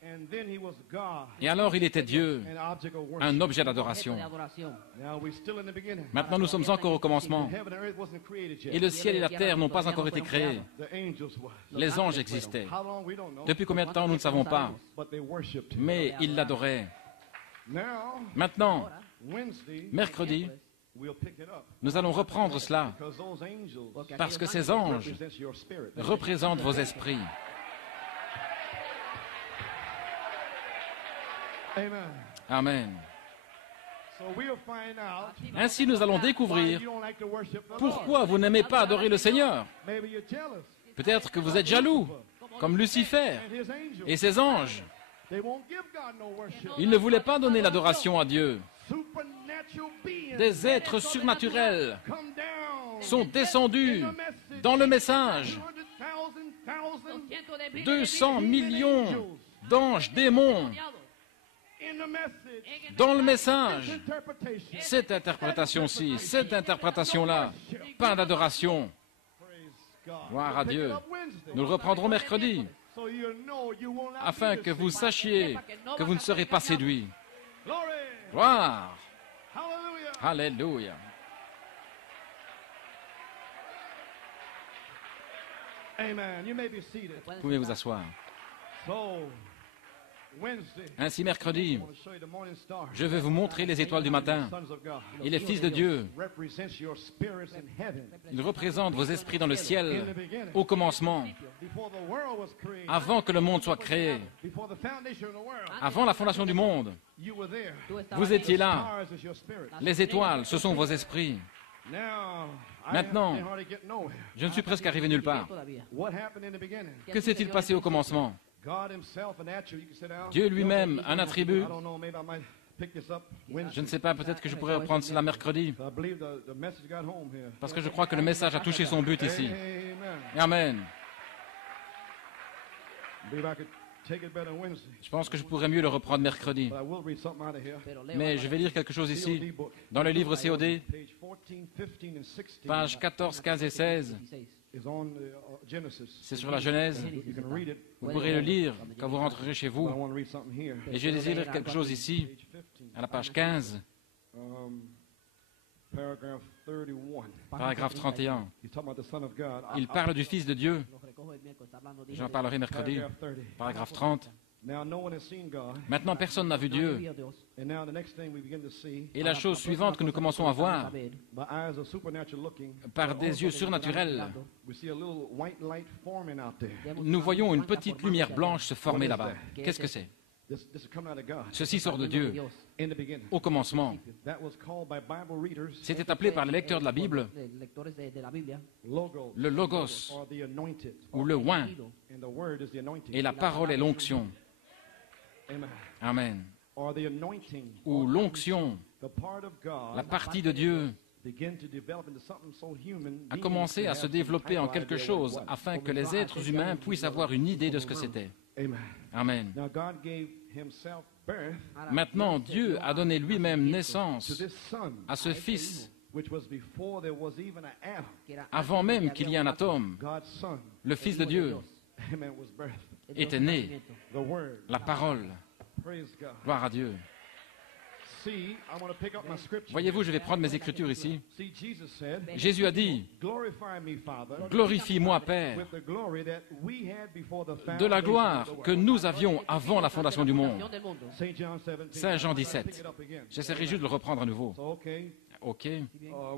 And then he was God. Et alors il était Dieu, An object of worship. un objet d'adoration. Now we're still in the beginning. Maintenant nous sommes encore au commencement. Heaven and earth wasn't created yet. Et le ciel et la terre n'ont pas encore été créés. The angels was. Les anges existaient. How long we don't know. Depuis combien de temps nous ne savons pas. But they worshipped him. Mais ils l'adoraient. Now, Maintenant, Wednesday, mercredi, we'll pick it up. nous allons reprendre cela. Because those angels Parce que ces anges represent your spirit. représentent vos esprits. Amen. Amen. So we'll find out Ainsi nous allons why découvrir you don't like to worship the Lord. pourquoi vous n'aimez pas adorer le Seigneur. Maybe you're jealous. Peut-être que vous êtes jaloux, comme Lucifer And his angels. et ses anges. They won't give God no worship. Ils ne voulaient pas donner l'adoration à Dieu. Supernatural beings Des êtres surnaturels come down. sont descendus dans le message. 200 millions d'anges démons dans le message. Cette interprétation-ci, cette interprétation-là, pas d'adoration. Gloire à Dieu. Nous le reprendrons mercredi, afin que vous sachiez que vous ne serez pas séduits. Gloire. Alléluia. Amen. You may be seated. Vous pouvez vous asseoir. So, Wednesday, Ainsi, mercredi, I want to show you the morning star. je vais vous montrer les étoiles du matin. Sons of God. Et les fils de Dieu, Represents your spirits in heaven. ils représentent vos esprits dans le In ciel the beginning, au commencement, before the world was created, avant que le monde soit créé, before the foundation of the world, avant la fondation du monde. you were there. Vous étiez là. Stars is your spirit. Les étoiles, ce sont vos esprits. Now, Maintenant, I hardly get nowhere. je ne suis presque arrivé nulle part. What happened in the beginning? Que s'est-il passé au commencement? God himself, an attribute. You can sit down. Dieu lui-même, un attribut. I don't know, maybe I might pick this up Wednesday. Je ne sais pas, peut-être que je pourrais reprendre cela mercredi, I believe the message got home here. parce que je crois que le message a touché son but ici. Amen. Amen. I believe I could take it better Wednesday. Je pense que je pourrais mieux le reprendre mercredi. But I will read something out of here. Mais je vais lire quelque chose ici, COD book. dans le livre COD, Page 14, 15, and 16 pages 14, 15 et 16. is on Genesis. C'est sur la Genèse. You can read it. Vous pourrez le lire quand vous rentrerez chez But I vous. want to read something here. Et je désire lire quelque chose ici, Page 15, à la page 15, paragraph 31. paragraphe 31. He's talking about the Son of God. Il parle du Fils de Dieu. J'en parlerai mercredi. Paragraph 30. Paragraphe 30. Now no one has seen God. Maintenant, personne n'a vu Dieu. And now the next thing we begin to see, Et la chose suivante que nous commençons à voir, my eyes are supernatural looking. par des yeux surnaturels, We see a little white light forming out there. nous voyons une petite lumière blanche se former là-bas. Qu'est-ce que c'est? This is coming out of God. Ceci sort de Dieu. In the beginning. Au commencement, That was called by Bible readers c'était appelé par les lecteurs de la Bible lectores de la Biblia, logos, le logos or the anointed. ou le oint, And the word is the anointing. et la parole est l'onction. Amen. Amen. Or the anointing. Ou l'onction, The part of God la partie de Dieu, begin to develop into something so human. a commencé à se développer en quelque chose afin que les êtres humains puissent avoir une idée de ce que c'était. Amen. Amen. Now God gave himself birth Maintenant, Dieu a donné lui-même to naissance this son, à ce Fils which was before there was even an Adam. que era avant même qu'il y ait un atome. God's son, Le Fils de Dieu amen, was birthed. était né, The word. la parole. Praise God. Gloire à Dieu. See, I want to pick up my scripture. Voyez-vous, je vais prendre mes écritures ici. See, Jesus said, Jésus a dit, glorify me, Father, glorifie-moi, Père, with the glory that we had before the de la foundation gloire of the que world. nous avions avant la fondation du monde. del mundo. Saint John 17. Saint Jean Pick 17. it up again. J'essaierai juste de le reprendre à nouveau. So, okay. OK.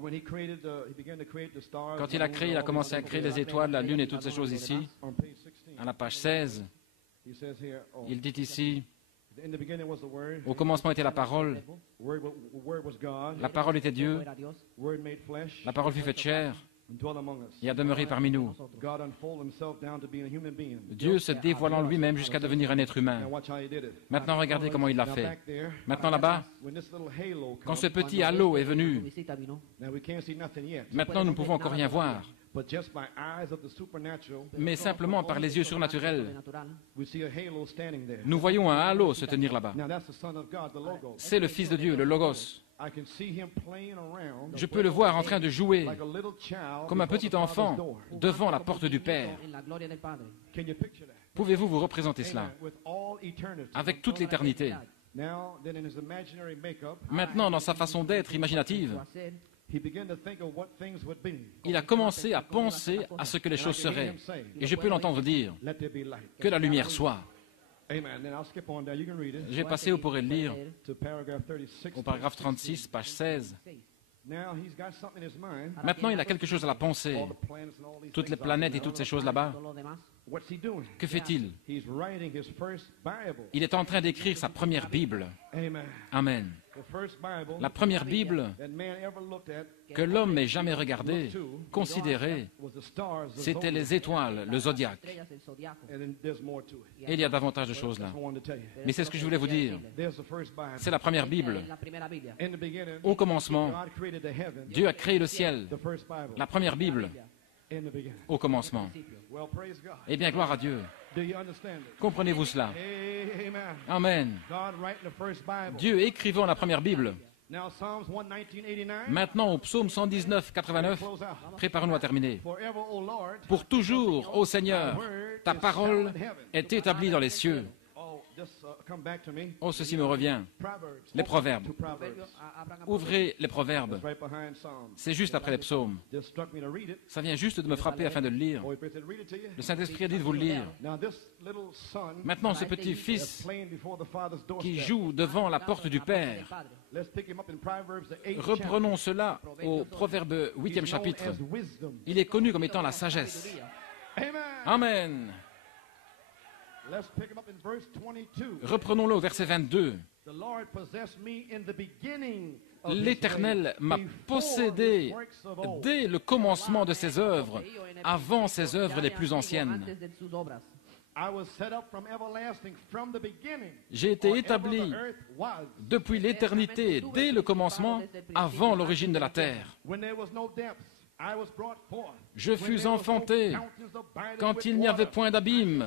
When he created he began to create the stars. Quand il a créé, il a commencé à créer les étoiles, la lune et toutes ces choses ici. On page 16, À la page 16, he says here, il dit ici, in the beginning was the word. au commencement était la parole, Word was God. la parole était Dieu, Era Dios, Word made flesh. la parole fut faite chair And dwelt among us. et a demeuré parmi nous. God unfolded himself down to being a human being. Dieu se dévoilant lui-même jusqu'à devenir un être humain. Now watch how he did it. Maintenant, regardez comment il l'a Now fait. back there, Maintenant là-bas, when this little halo quand comes, ce petit halo est venu, visita vino, now we can't see nothing yet. maintenant nous ne pouvons encore rien voir, But just by eyes of the supernatural, mais simplement par les yeux surnaturels, sobrenatural, we see a halo standing there. nous voyons un halo se tenir là-bas. Now that's the Son of God, the Logos. C'est le Fils de Dieu, le Logos. I can see him playing around Je peux le voir en train de jouer like a little child comme un before petit the Father's enfant door. devant la porte du Père. en la gloria del Padre. Can you picture that? Pouvez-vous vous représenter Amen. cela With all eternity. avec toute l'éternité? Now, then in his imaginary makeup, Maintenant, dans sa façon d'être imaginative, Su hacer, he began to think of what things would be. il a commencé à penser à ce que les choses seraient. Et je peux l'entendre dire, Let there be light. que la lumière soit. Amen. Then I'll skip on down. You can read it Je vais passer, vous pourrez le lire, to paragraph 36. au paragraphe 36, page 16. Now he's got something in his mind. Maintenant, il a quelque chose à la pensée. All the planets and all these Toutes les things out planètes there. et toutes ces choses là-bas. todo lo demás. What's he doing? Que fait-il? He's writing his first Bible. Il est en train d'écrire sa première Bible. Amen. Amen. The first Bible La première Bible that man ever looked at que l'homme n'ait jamais regardée, considérée, was the stars. the c'était zodiac. les étoiles, le zodiaque. Estrellas, el zodiaco. And then there's more to it. Et il y a davantage de choses là. That's what I wanted to tell you. Mais c'est ce que je voulais vous dire. There's the first Bible. C'est la première Bible. La primera Biblia. In the beginning, Au commencement, God created the heaven. Dieu a créé le ciel. The first Bible. La première Bible, In the beginning. au commencement. Well, praise God. Eh bien, gloire à Dieu. Do you understand it? Comprenez-vous cela? Amen. Amen. God writing the first Bible. Dieu écrivant la première Bible. Now Psalms 119:89. Maintenant, au psaume 119, 89, Close out. préparons-nous à terminer. Forever, O Lord. Pour toujours, ô Seigneur, ta parole est établie dans les cieux. Oh, just come back to me. Oh, ceci me revient. Proverbs. Les proverbes. To Proverbs. Abran Ouvrez les proverbes. It's right behind Psalms. C'est juste après les psaumes. Just struck me to read it. Ça vient juste de me frapper afin de le lire. Holy Spirit said, read it to you. Le Saint-Esprit a dit de vous le lire. Now this little son Maintenant, ce petit is fils playing before the Father's qui doorstep. joue devant la porte du Père. Let's pick him up in Proverbs, the 8th Reprenons cela au Proverbe 8e chapitre. As wisdom. Il est connu comme étant la sagesse. Amen. Amen. Let's pick him up in verse 22. Reprenons-le au verset 22. The Lord possessed me in the beginning of his L'Éternel ways, m'a before possédé his works of old. dès le commencement de ses œuvres, avant ses œuvres les plus anciennes. Antes de sus obras. I was set up from everlasting, from the beginning. J'ai été Or établi ever the earth was. depuis l'éternité, dès le commencement, avant l'origine de la terre. When there was no depths, I was brought forth. Je When fus there was no enfanté fountains abiding quand with il n'y avait water. point d'abîme,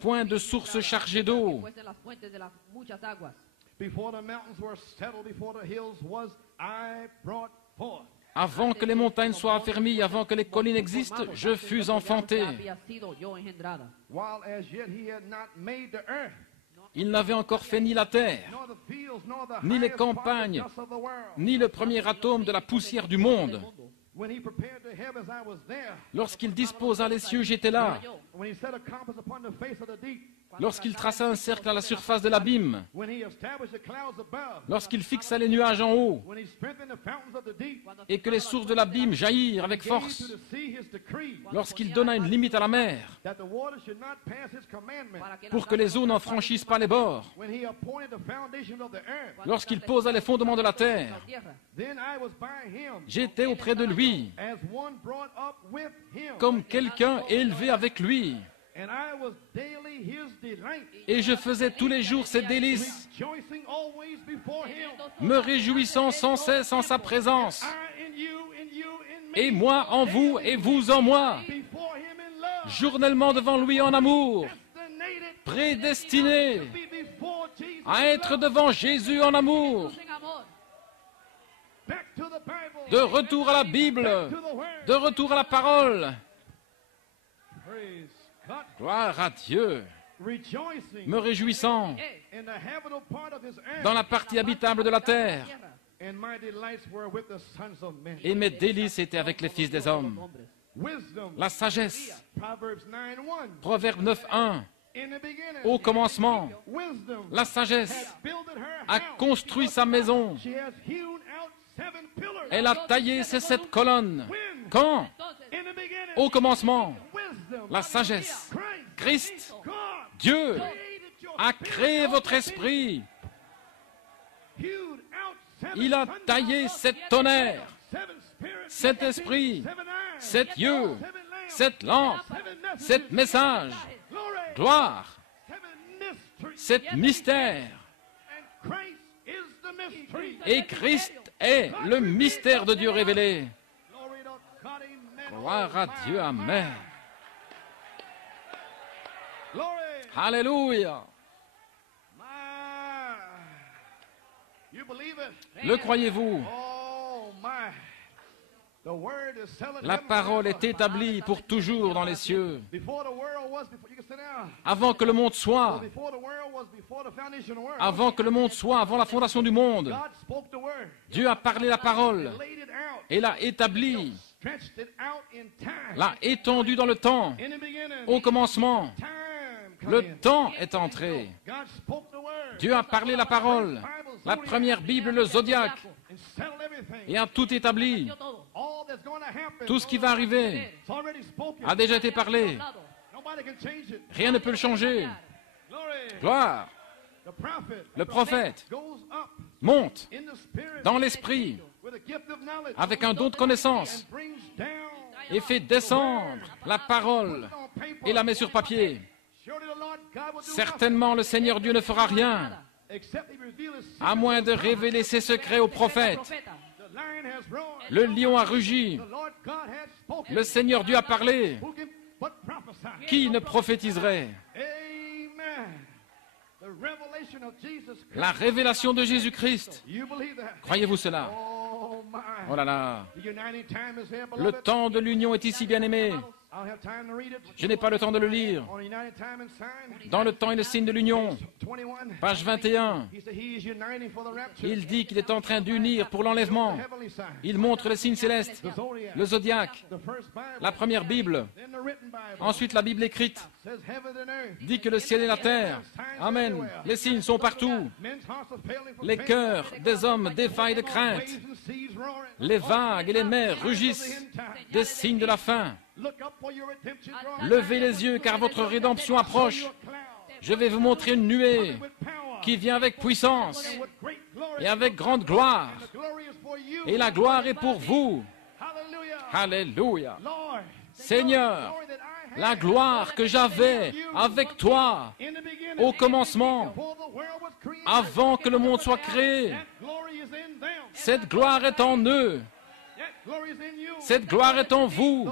point de source chargée d'eau. Fuesen las fuentes de las muchas aguas. Before the mountains were settled, before the hills was I brought forth. Avant que les montagnes soient affermies, avant que les collines existent, je fus enfanté. Había sido yo engendrada. While as yet he had not made the earth, Il n'avait encore fait ni la terre, nor the fields, nor the Ni les highest part of the campagnes, dust of the world. ni le premier atome de la poussière du monde. When he prepared the heavens, I was there. Lorsqu'il disposa les cieux, j'étais là. When he set a compass upon the face of the deep, lorsqu'il traça un cercle à la surface de l'abîme, lorsqu'il fixa les nuages en haut, et que les sources de l'abîme jaillirent avec force, lorsqu'il donna une limite à la mer, pour que les eaux n'en franchissent pas les bords, lorsqu'il posa les fondements de la terre, j'étais auprès de lui, comme quelqu'un élevé avec lui, et je faisais tous les jours ses délices, me réjouissant sans cesse en sa présence, et moi en vous et vous en moi, journellement devant lui en amour, prédestiné à être devant Jésus en amour. De retour à la Bible, de retour à la parole. Gloire à Dieu, me réjouissant dans la partie habitable de la terre. Et mes délices étaient avec les fils des hommes. La sagesse, Proverbe 9:1. Au commencement, la sagesse a construit sa maison. Elle a taillé ses 7 colonnes. Quand? Au commencement, la sagesse. Christ, Dieu, a créé votre esprit. Il a taillé 7 tonnerres, 7 esprits, 7 yeux, 7 lampes, 7 messages. Gloire, 7 mystères. Et Christ est le mystère de Dieu révélé. Gloire à Dieu, amen. Alléluia. Le croyez-vous? La parole est établie pour toujours dans les cieux. Avant que le monde soit, avant la fondation du monde, Dieu a parlé la parole et l'a établie, l'a étendue dans le temps. Au commencement, le temps est entré. Dieu a parlé la parole, la première Bible, le zodiaque, et a tout établi. Tout ce qui va arriver a déjà été parlé. Rien ne peut le changer. Gloire. Le prophète monte dans l'esprit avec un don de connaissance et fait descendre la parole et la met sur papier. Certainement, le Seigneur Dieu ne fera rien à moins de révéler ses secrets aux prophètes. Le lion a rugi. Le Seigneur Dieu a parlé. Qui ne prophétiserait? La révélation de Jésus-Christ. Croyez-vous cela? Oh là là. Le temps de l'union est ici, bien-aimé. Je n'ai pas le temps de le lire. Dans le temps et le signe de l'union, page 21, il dit qu'il est en train d'unir pour l'enlèvement. Il montre les signes célestes, le zodiaque, la première Bible, ensuite la Bible écrite, dit que le ciel et la terre, amen, les signes sont partout. Les cœurs des hommes défaillent de crainte. Les vagues et les mers rugissent des signes de la fin. Levez les yeux car votre rédemption approche. Je vais vous montrer une nuée qui vient avec puissance et avec grande gloire. Et la gloire est pour vous. Alléluia. Seigneur, la gloire que j'avais avec toi au commencement, avant que le monde soit créé, cette gloire est en eux. Cette gloire est en vous.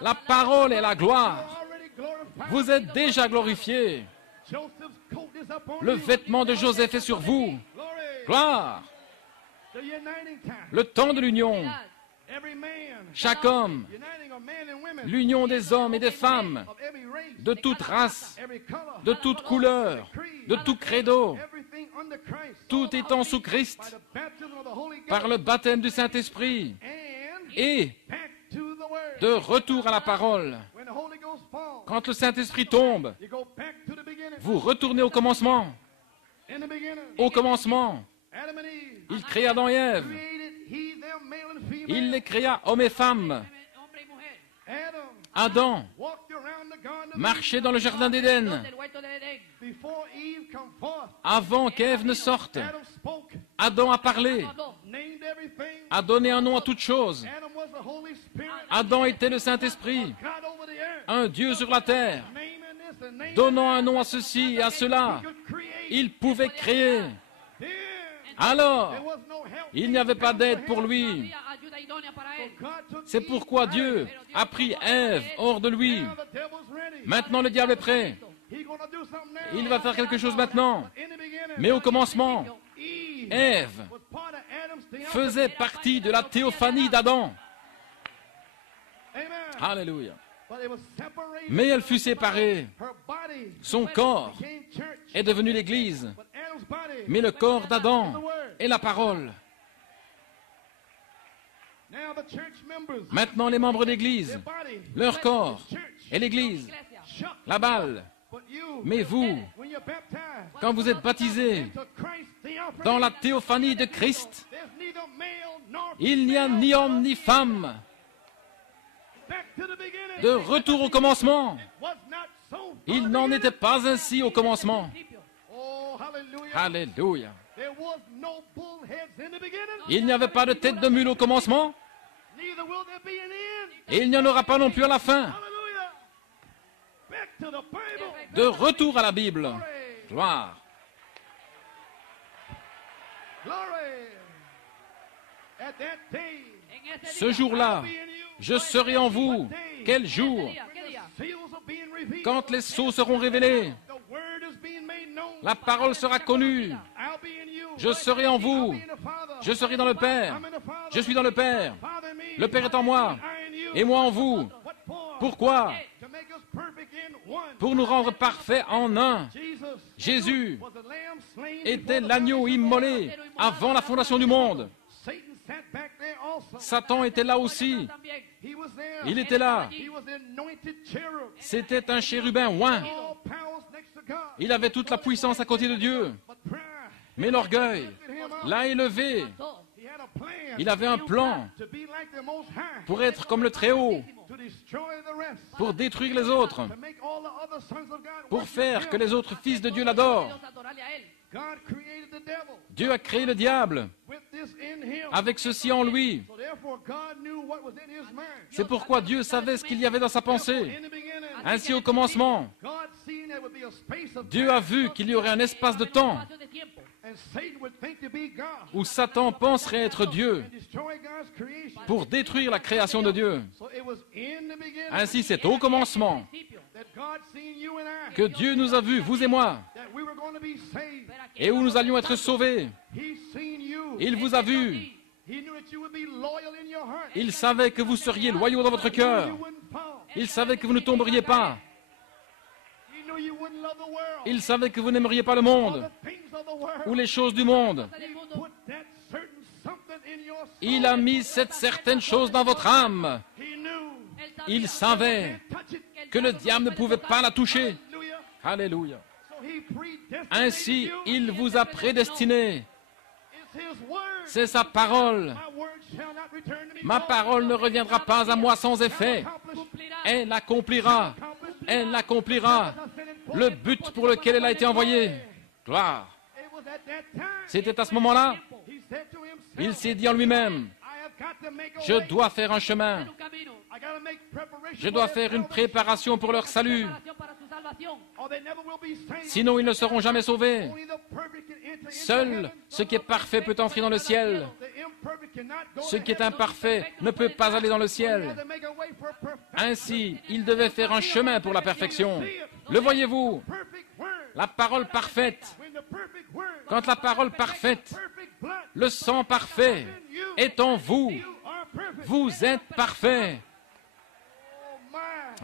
La parole est la gloire. Vous êtes déjà glorifiés. Le vêtement de Joseph est sur vous. Gloire. Le temps de l'union. Chaque homme, l'union des hommes et des femmes, de toute race, de toute couleur, de tout credo, tout étant sous Christ, par le baptême du Saint-Esprit, et de retour à la parole. Quand le Saint-Esprit tombe, Vous retournez au commencement. Au commencement, il créa Adam et Ève. Il les créa hommes et femmes. Adam marchait dans le jardin d'Éden. Avant qu'Ève ne sorte, Adam a parlé, a donné un nom à toute chose. Adam était le Saint-Esprit, un Dieu sur la terre, donnant un nom à ceci et à cela. Il pouvait créer. Alors, il n'y avait pas d'aide pour lui. C'est pourquoi Dieu a pris Ève hors de lui. Maintenant, le diable est prêt. Il va faire quelque chose maintenant. Mais au commencement, Ève faisait partie de la théophanie d'Adam. Alléluia. Mais elle fut séparée. Son corps est devenu l'Église. Mais le corps d'Adam est la parole. Maintenant, les membres d'Église, leur corps est l'Église, la balle. Mais vous, quand vous êtes baptisés dans la théophanie de Christ, il n'y a ni homme ni femme. De retour au commencement. Il n'en était pas ainsi au commencement. Alléluia. Il n'y avait pas de tête de mule au commencement. Et il n'y en aura pas non plus à la fin. De retour à la Bible. Gloire. Ce jour-là, je serai en vous. Quel jour? Quand les sceaux seront révélés, la parole sera connue. Je serai en vous. Je serai dans le Père. Je suis dans le Père. Le Père est en moi. Et moi en vous. Pourquoi? Pour nous rendre parfaits en un. Jésus était l'agneau immolé avant la fondation du monde. Satan était là aussi. Il était là. C'était un chérubin oint. Il avait toute la puissance à côté de Dieu. Mais l'orgueil l'a élevé. Il avait un plan pour être comme le Très-Haut, pour détruire les autres, pour faire que les autres fils de Dieu l'adorent. Dieu a créé le diable avec ceci en lui. C'est pourquoi Dieu savait ce qu'il y avait dans sa pensée. Ainsi, au commencement, Dieu a vu qu'il y aurait un espace de temps où Satan penserait être Dieu pour détruire la création de Dieu. Ainsi, c'est au commencement que Dieu nous a vus, vous et moi, et où nous allions être sauvés. Il vous a vus. Il savait que vous seriez loyaux dans votre cœur. Il savait que vous ne tomberiez pas. Il savait que vous n'aimeriez pas le monde ou les choses du monde. Il a mis cette certaine chose dans votre âme. Il savait que le diable ne pouvait pas la toucher. Alléluia. Ainsi, il vous a prédestiné. C'est sa parole. Ma parole ne reviendra pas à moi sans effet. Elle accomplira. Elle accomplira le but pour lequel elle a été envoyée. Gloire. C'était à ce moment-là, il s'est dit en lui-même, je dois faire un chemin. Je dois faire une préparation pour leur salut. Sinon, ils ne seront jamais sauvés. Seul ce qui est parfait peut entrer dans le ciel. Ce qui est imparfait ne peut pas aller dans le ciel. Ainsi, il devait faire un chemin pour la perfection. Le voyez-vous? La parole parfaite. Quand la parole parfaite, le sang parfait est en vous, vous êtes parfait.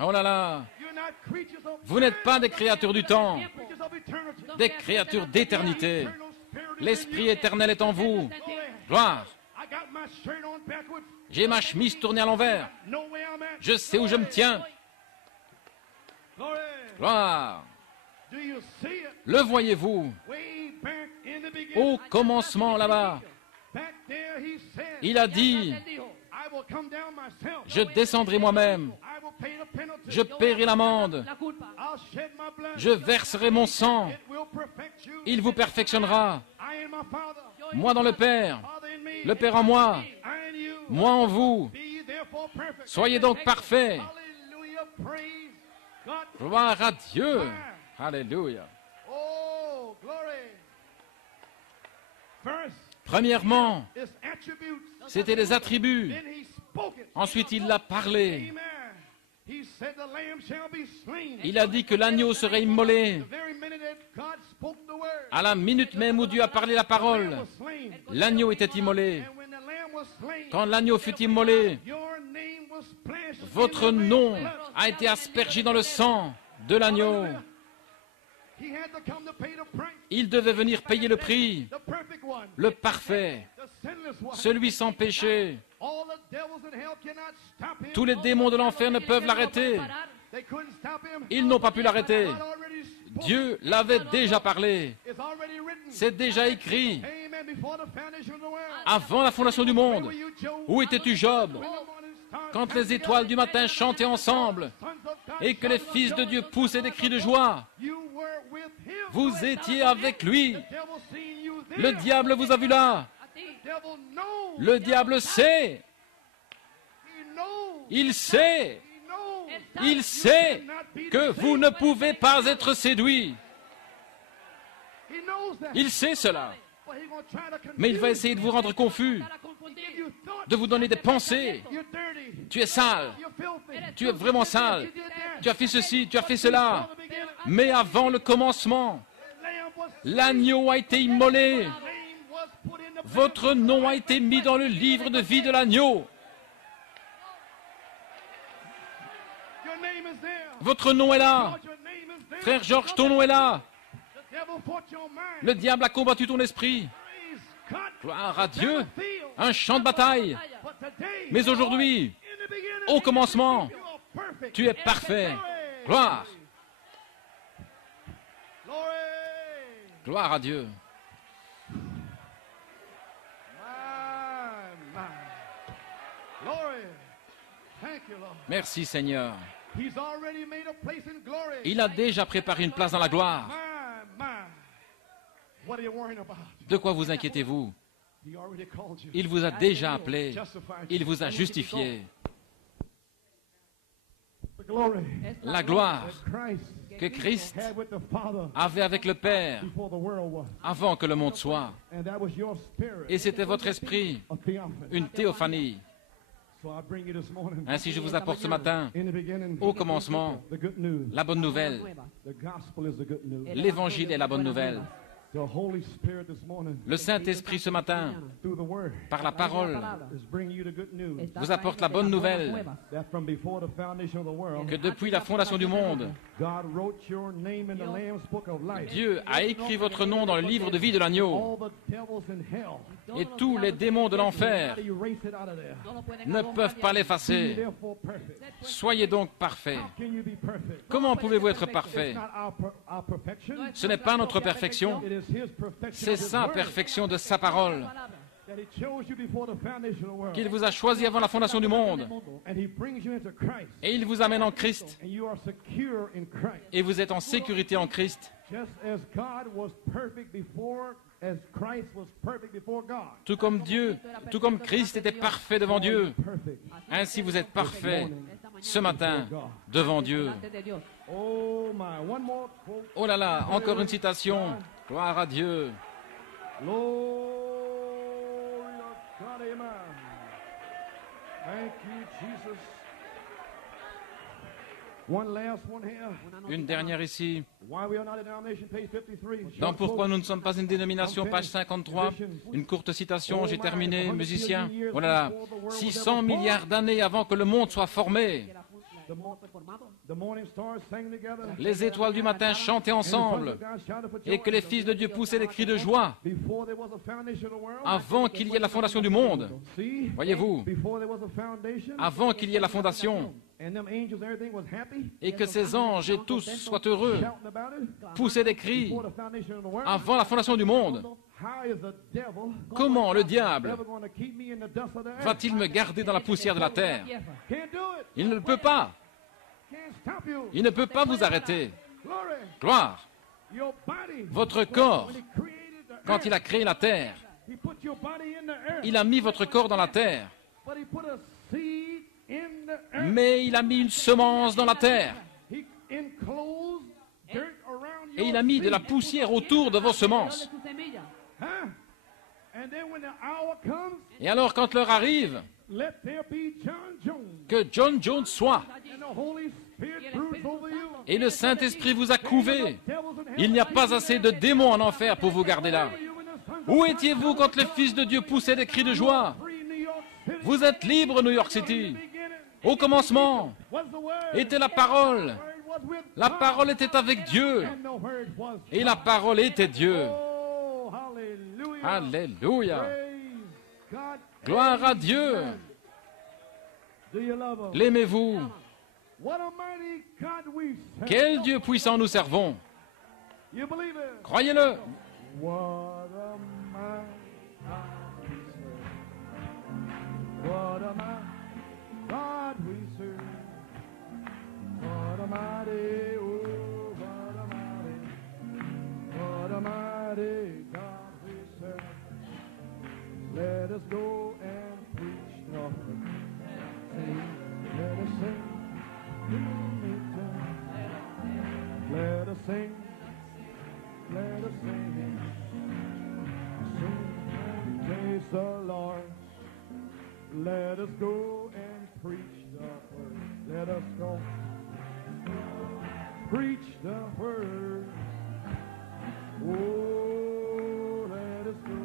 Oh là là! Vous n'êtes pas des créatures du temps, des créatures d'éternité. L'Esprit éternel est en vous. Gloire! J'ai ma chemise tournée à l'envers. Je sais où je me tiens. Gloire! Do you see it? Le voyez-vous? Way back in the beginning. Au commencement là-bas, Back there he said, il a dit, I will come down myself. je descendrai moi-même, I will pay the penalty. je paierai l'amende, I'll shed my blood. je verserai mon sang, It will perfect you. il vous perfectionnera. I and my Father. Moi dans le Père, Father in me. le Père en moi, I in you. moi en vous. Be ye therefore perfect. Soyez donc parfaits. Hallelujah. Praise God. Gloire à Dieu. Alléluia. Oh, glory. First, Premièrement, it's attributes. c'était les attributs. Then he spoke it. Ensuite, il l'a parlé. Amen. He said the lamb shall be slain. Il a dit que l'agneau serait immolé. The very minute that God spoke the word, À la minute même où Dieu a parlé la the lamb parole, was slain. l'agneau était immolé. And when the lamb was slain, Quand l'agneau fut immolé, your name was splashed votre in the nom lamb's blood. a été aspergé dans le sang de l'agneau. He had to come to pay the price. Il devait venir payer le prix, The perfect one. le parfait, The sinless one. celui sans péché. All the devils in hell cannot stop him. Tous les démons de l'enfer ne peuvent l'arrêter. They couldn't stop him. Ils n'ont pas pu l'arrêter. God already spoke. Dieu l'avait déjà parlé. It's already written. C'est déjà écrit. Amen. Before the foundation of the world. Avant la fondation du monde, Were you Job? où étais-tu, Job, When the morning stars quand sang les étoiles du matin chantaient ensemble sons of God, et que les fils de Dieu poussaient des cris de joie? you were with him. Vous étiez avec lui. The devil seen you there. Le diable vous a vu là. The devil knows. Le diable sait. He knows. Il sait. He knows. Il sait que vous ne pouvez pas être séduits. He knows that. Il sait cela. But he gonna try to confuse Mais il va essayer de vous rendre confus, you. Thought de vous donner des pensées. you're dirty. Tu es sale. You're filthy. Tu es vraiment sale. You did that. Tu as fait ceci, tu as fait cela. From the beginning, Mais avant le commencement, lamb was l'agneau a été immolé. name was put in the Votre nom a été mis dans le livre de vie de l'agneau. Your name is there. Votre nom est là. Your name is there. Frère Georges, ton nom est là. The devil fought your mind. Le diable a combattu ton esprit. Praise God. Gloire à Dieu. Field. Un champ de bataille. But today, Mais aujourd'hui, in the beginning, au commencement, you are perfect. tu es parfait. Gloire. Glory. Gloire à Dieu. My. Glory. Thank you, Lord. Merci Seigneur. He's already made a place in glory. Il a déjà préparé une place dans la gloire. My. What are you worrying about? De quoi vous inquiétez-vous? He already called you. Il vous a déjà appelé. Justified Il you. vous a justifié. The glory La gloire that Christ que Christ had with the Father avait avec le Père before the world was. avant que le monde soit. And that was your spirit. Et c'était votre esprit, A theophany. une théophanie. So I bring you this morning. Ainsi je vous apporte ce matin, In the beginning, au commencement, the good news. la bonne nouvelle. The gospel is the good news. L'évangile est la bonne nouvelle. The Holy Spirit this morning, Le Saint-Esprit ce matin, through the word, par la parole, is bringing you the good news. vous apporte la bonne nouvelle That from before the foundation of the world, que depuis la fondation du monde, God wrote your name in the Lamb's book of life. Dieu a écrit votre nom dans le livre de vie de l'agneau. All the devils in hell, Et tous les démons de l'enfer how do you erase it out of there? ne peuvent pas Be l'effacer. therefore perfect. Soyez donc parfaits. How can you be perfect? Comment pouvez-vous être parfait? It's not our perfection. Ce n'est pas notre perfection, It is His perfection. c'est of His sa word perfection de sa parole. that He chose you before the foundation of the world. Qu'il vous a choisi avant la fondation du monde. And He brings you into Christ. Et il vous amène en Christ. And you are secure in Christ. Et vous êtes en sécurité en Christ. Just as God was perfect before, as Christ was perfect before God. Tout comme Christ était parfait devant Dieu. Perfect. Ainsi vous êtes parfait ce matin devant Dieu. Oh my, one more quote. Oh là là, encore une citation. Gloire à Dieu. Glory to God, amen. Thank you, Jesus. One last one here. Une dernière ici. Why we are not a denomination, page 53. Dans Pourquoi nous ne sommes pas une dénomination, page 53. Une courte citation, j'ai terminé, musicien. Oh là là, 600 milliards d'années avant que le monde soit formé. The morning stars sang together. Les étoiles du matin chantaient ensemble. Et que les fils de Dieu poussaient des cris de joie Before there was a foundation of the world. avant qu'il y ait la fondation du monde. See? Voyez-vous, Before there was a foundation. avant qu'il y ait la fondation, and them angels, everything was happy, et que ces anges et tous soient heureux, shouting about it, pousser des cris before the foundation of the world, avant la fondation du monde. how is the devil Comment le diable ever going to keep me in the dust of the earth? va-t-il me garder dans la poussière de la terre? Can't do it. Il ne le peut pas. Can't stop you. Il ne peut pas vous arrêter. Glory. Gloire. Your body. Votre corps, When he created the quand earth, il a créé la terre, he put your body in the earth. il a mis votre corps dans la terre. But he put a seed in the earth. Mais il a mis une semence dans la terre. He enclosed dirt around Et your il a mis de la seed. poussière autour de vos semences. Huh? And then when the hour comes, Et alors, quand l'heure arrive, let there be John Jones. que John Jones soit, And the Holy Spirit broods over you. et le Saint-Esprit vous a couvé, Devils in hell il n'y a pas assez de démons en enfer pour vous garder là. Où étiez-vous quand le Fils de Dieu poussait des cris de joie? free New York City. Vous êtes libre, New York City. Au commencement Was the word. était la parole. Word was with La God. parole était avec Dieu. And the word was Et la parole était Dieu. Oh, hallelujah. Alléluia. Praise God. Gloire à Dieu. Do you love him? L'aimez-vous? What a mighty God we serve. Quel Dieu puissant nous servons. You believe it? Croyez-le. What a mighty God we serve. What a mighty God we serve. What a mighty, oh, what a mighty God we serve. Let us go and preach the word. Let us sing. Let us sing. Let us sing. Sing and praise the Lord. Let us go and preach the word. Let us go. Preach the word. Oh, let us go.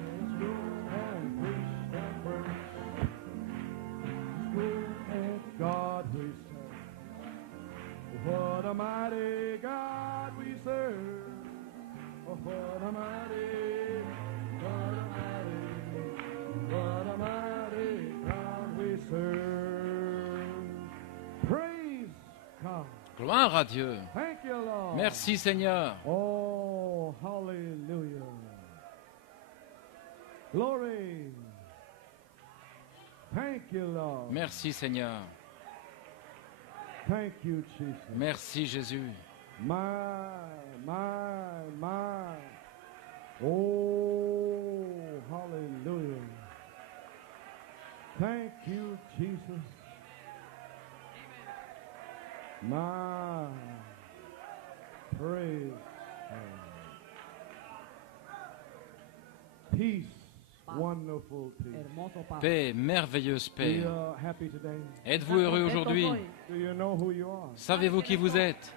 Let us go and preach the word. And God we serve. What a mighty God we serve. What a mighty, what a mighty God we serve. Praise God. Gloire à Dieu. Thank you, Lord. Merci Seigneur. Oh, hallelujah. Glory. Thank you, Lord. Merci Seigneur. Thank you, Jesus. Merci Jésus. My. Oh, hallelujah. Thank you, Jesus. My. Praise God. Peace. Wonderful peace. Hermoso paz. Paix, merveilleuse paix. We are happy today. Êtes-vous heureux aujourd'hui? Do you know who you are? Savez-vous qui vous êtes?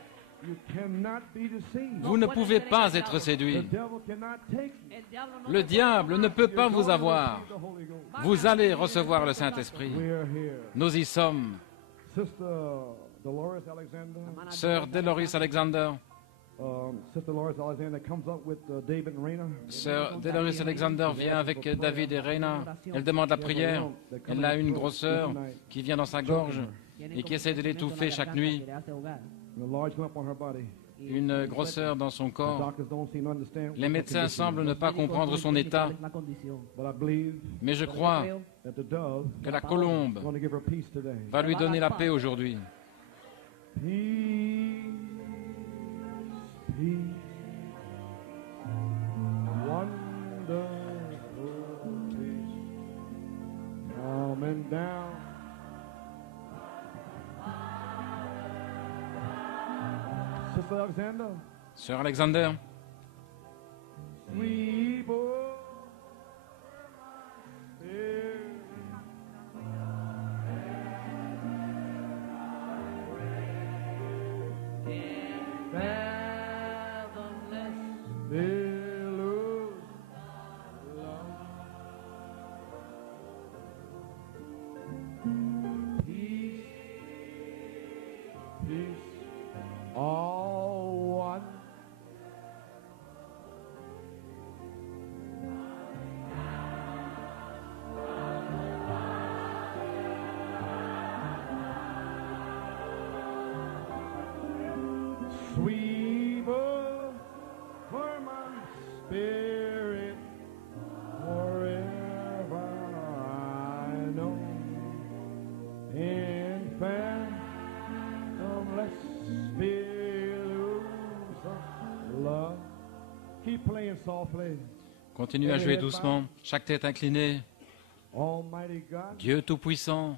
You cannot be deceived. Vous ne pouvez pas être The séduit. devil cannot take you. Le diable ne peut pas vous avoir. The Holy Ghost. Vous allez recevoir le Saint-Esprit. We are here. Nous y sommes. Sister Dolores Alexander. Sœur Deloris Alexander. Sister Dolores Alexander comes up with David and Raina. Sœur Deloris Alexander vient avec David et Reina. Elle demande la prière. Elle a une grosse sœur qui vient dans sa gorge et qui essaie de l'étouffer chaque nuit. And a large lump on her body. Une grosseur dans son The corps. doctors don't seem to understand. Les médecins semblent ne pas comprendre son état, But I believe mais je crois that the dove que la colombe is going to give her peace today. va lui donner la paix aujourd'hui. Peace, peace, wonderful peace, coming down. Sister Alexander, Sœur Alexander, sweet boy, spirit. Billows love. Peace, peace, all one softly. Continuez à jouer doucement, chaque tête inclinée. Almighty God, Dieu Tout-Puissant,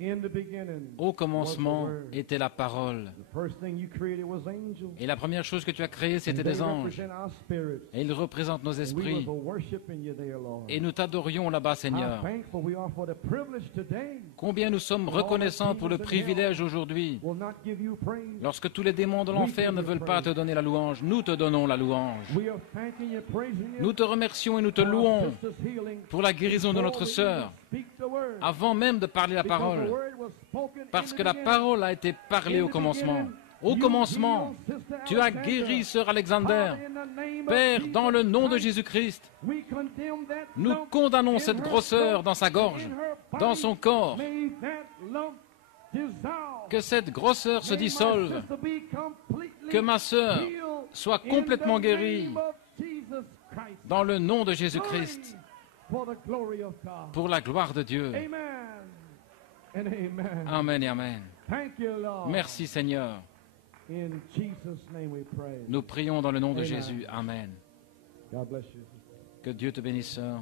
in the beginning, au commencement était la parole. the first thing you created was angels. Et la première chose que tu as créée, c'était They des anges. represent our spirits. Et ils représentent nos And we esprits. were worshiping you there, Lord. Et nous t'adorions là-bas, How Seigneur. thankful we are for the privilege today. Combien nous sommes reconnaissants pour le privilège aujourd'hui. Will not give you praise. Lorsque tous les démons de l'enfer ne veulent pas te donner la louange, nous te donnons la louange. We are thanking you, praising you. Nous te remercions et nous te for our louons sister's healing. pour la guérison de Before notre we sœur, even speak the word. avant même de parler la Because the parole. word was spoken Parce in que the la beginning. parole a été parlée au commencement. Au commencement, tu as guéri sœur Alexander. Père, dans le nom de Jésus-Christ, nous condamnons cette grosseur dans sa gorge, dans son corps. Que cette grosseur se dissolve. Que ma sœur soit complètement guérie dans le nom de Jésus-Christ, pour la gloire de Dieu. Amen et Amen. Merci Seigneur. Nous prions dans le nom de Jésus. Amen. Que Dieu te bénisse, sœur.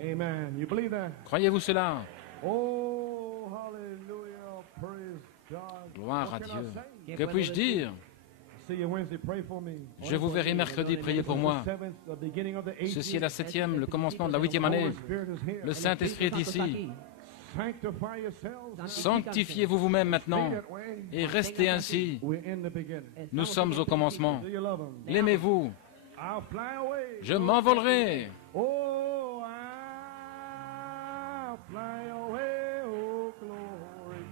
Amen. You believe that? Croyez-vous cela? Oh, hallelujah. Praise God. Gloire What à can Dieu. I say? Que puis-je dire? See you Wednesday. Pray for me. Je vous verrai mercredi, priez pour moi. Ceci est la 7e, le commencement de la 8e année. Le Saint-Esprit est ici. Sanctifiez-vous vous-même maintenant et restez ainsi. Nous sommes au commencement. L'aimez-vous? Je m'envolerai. Oh, I'll fly away, oh glory.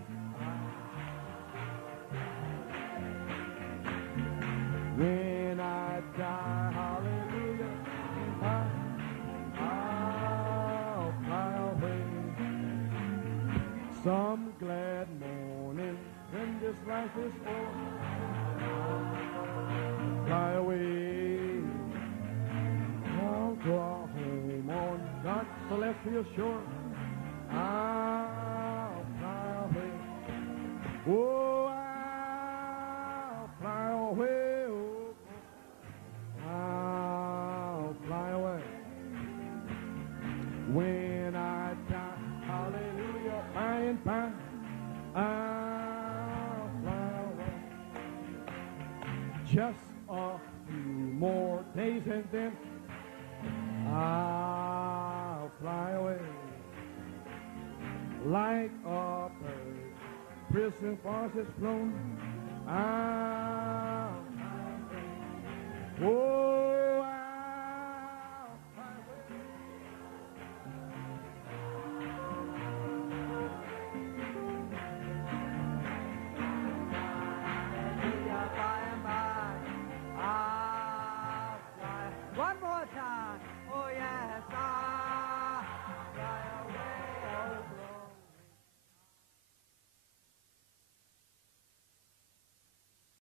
When I die, hallelujah, I'll fly away. Some glad morning when this life is o'er, fly away. I'll draw home on God's celestial shore. I'll fly away. Oh, I'll fly away. Oh, I'll fly away. When I die, hallelujah, by and by, I'll fly away. Just a few more days and then I'll fly away. Like a bird, prison bars is flown. I'll fly away. Oh,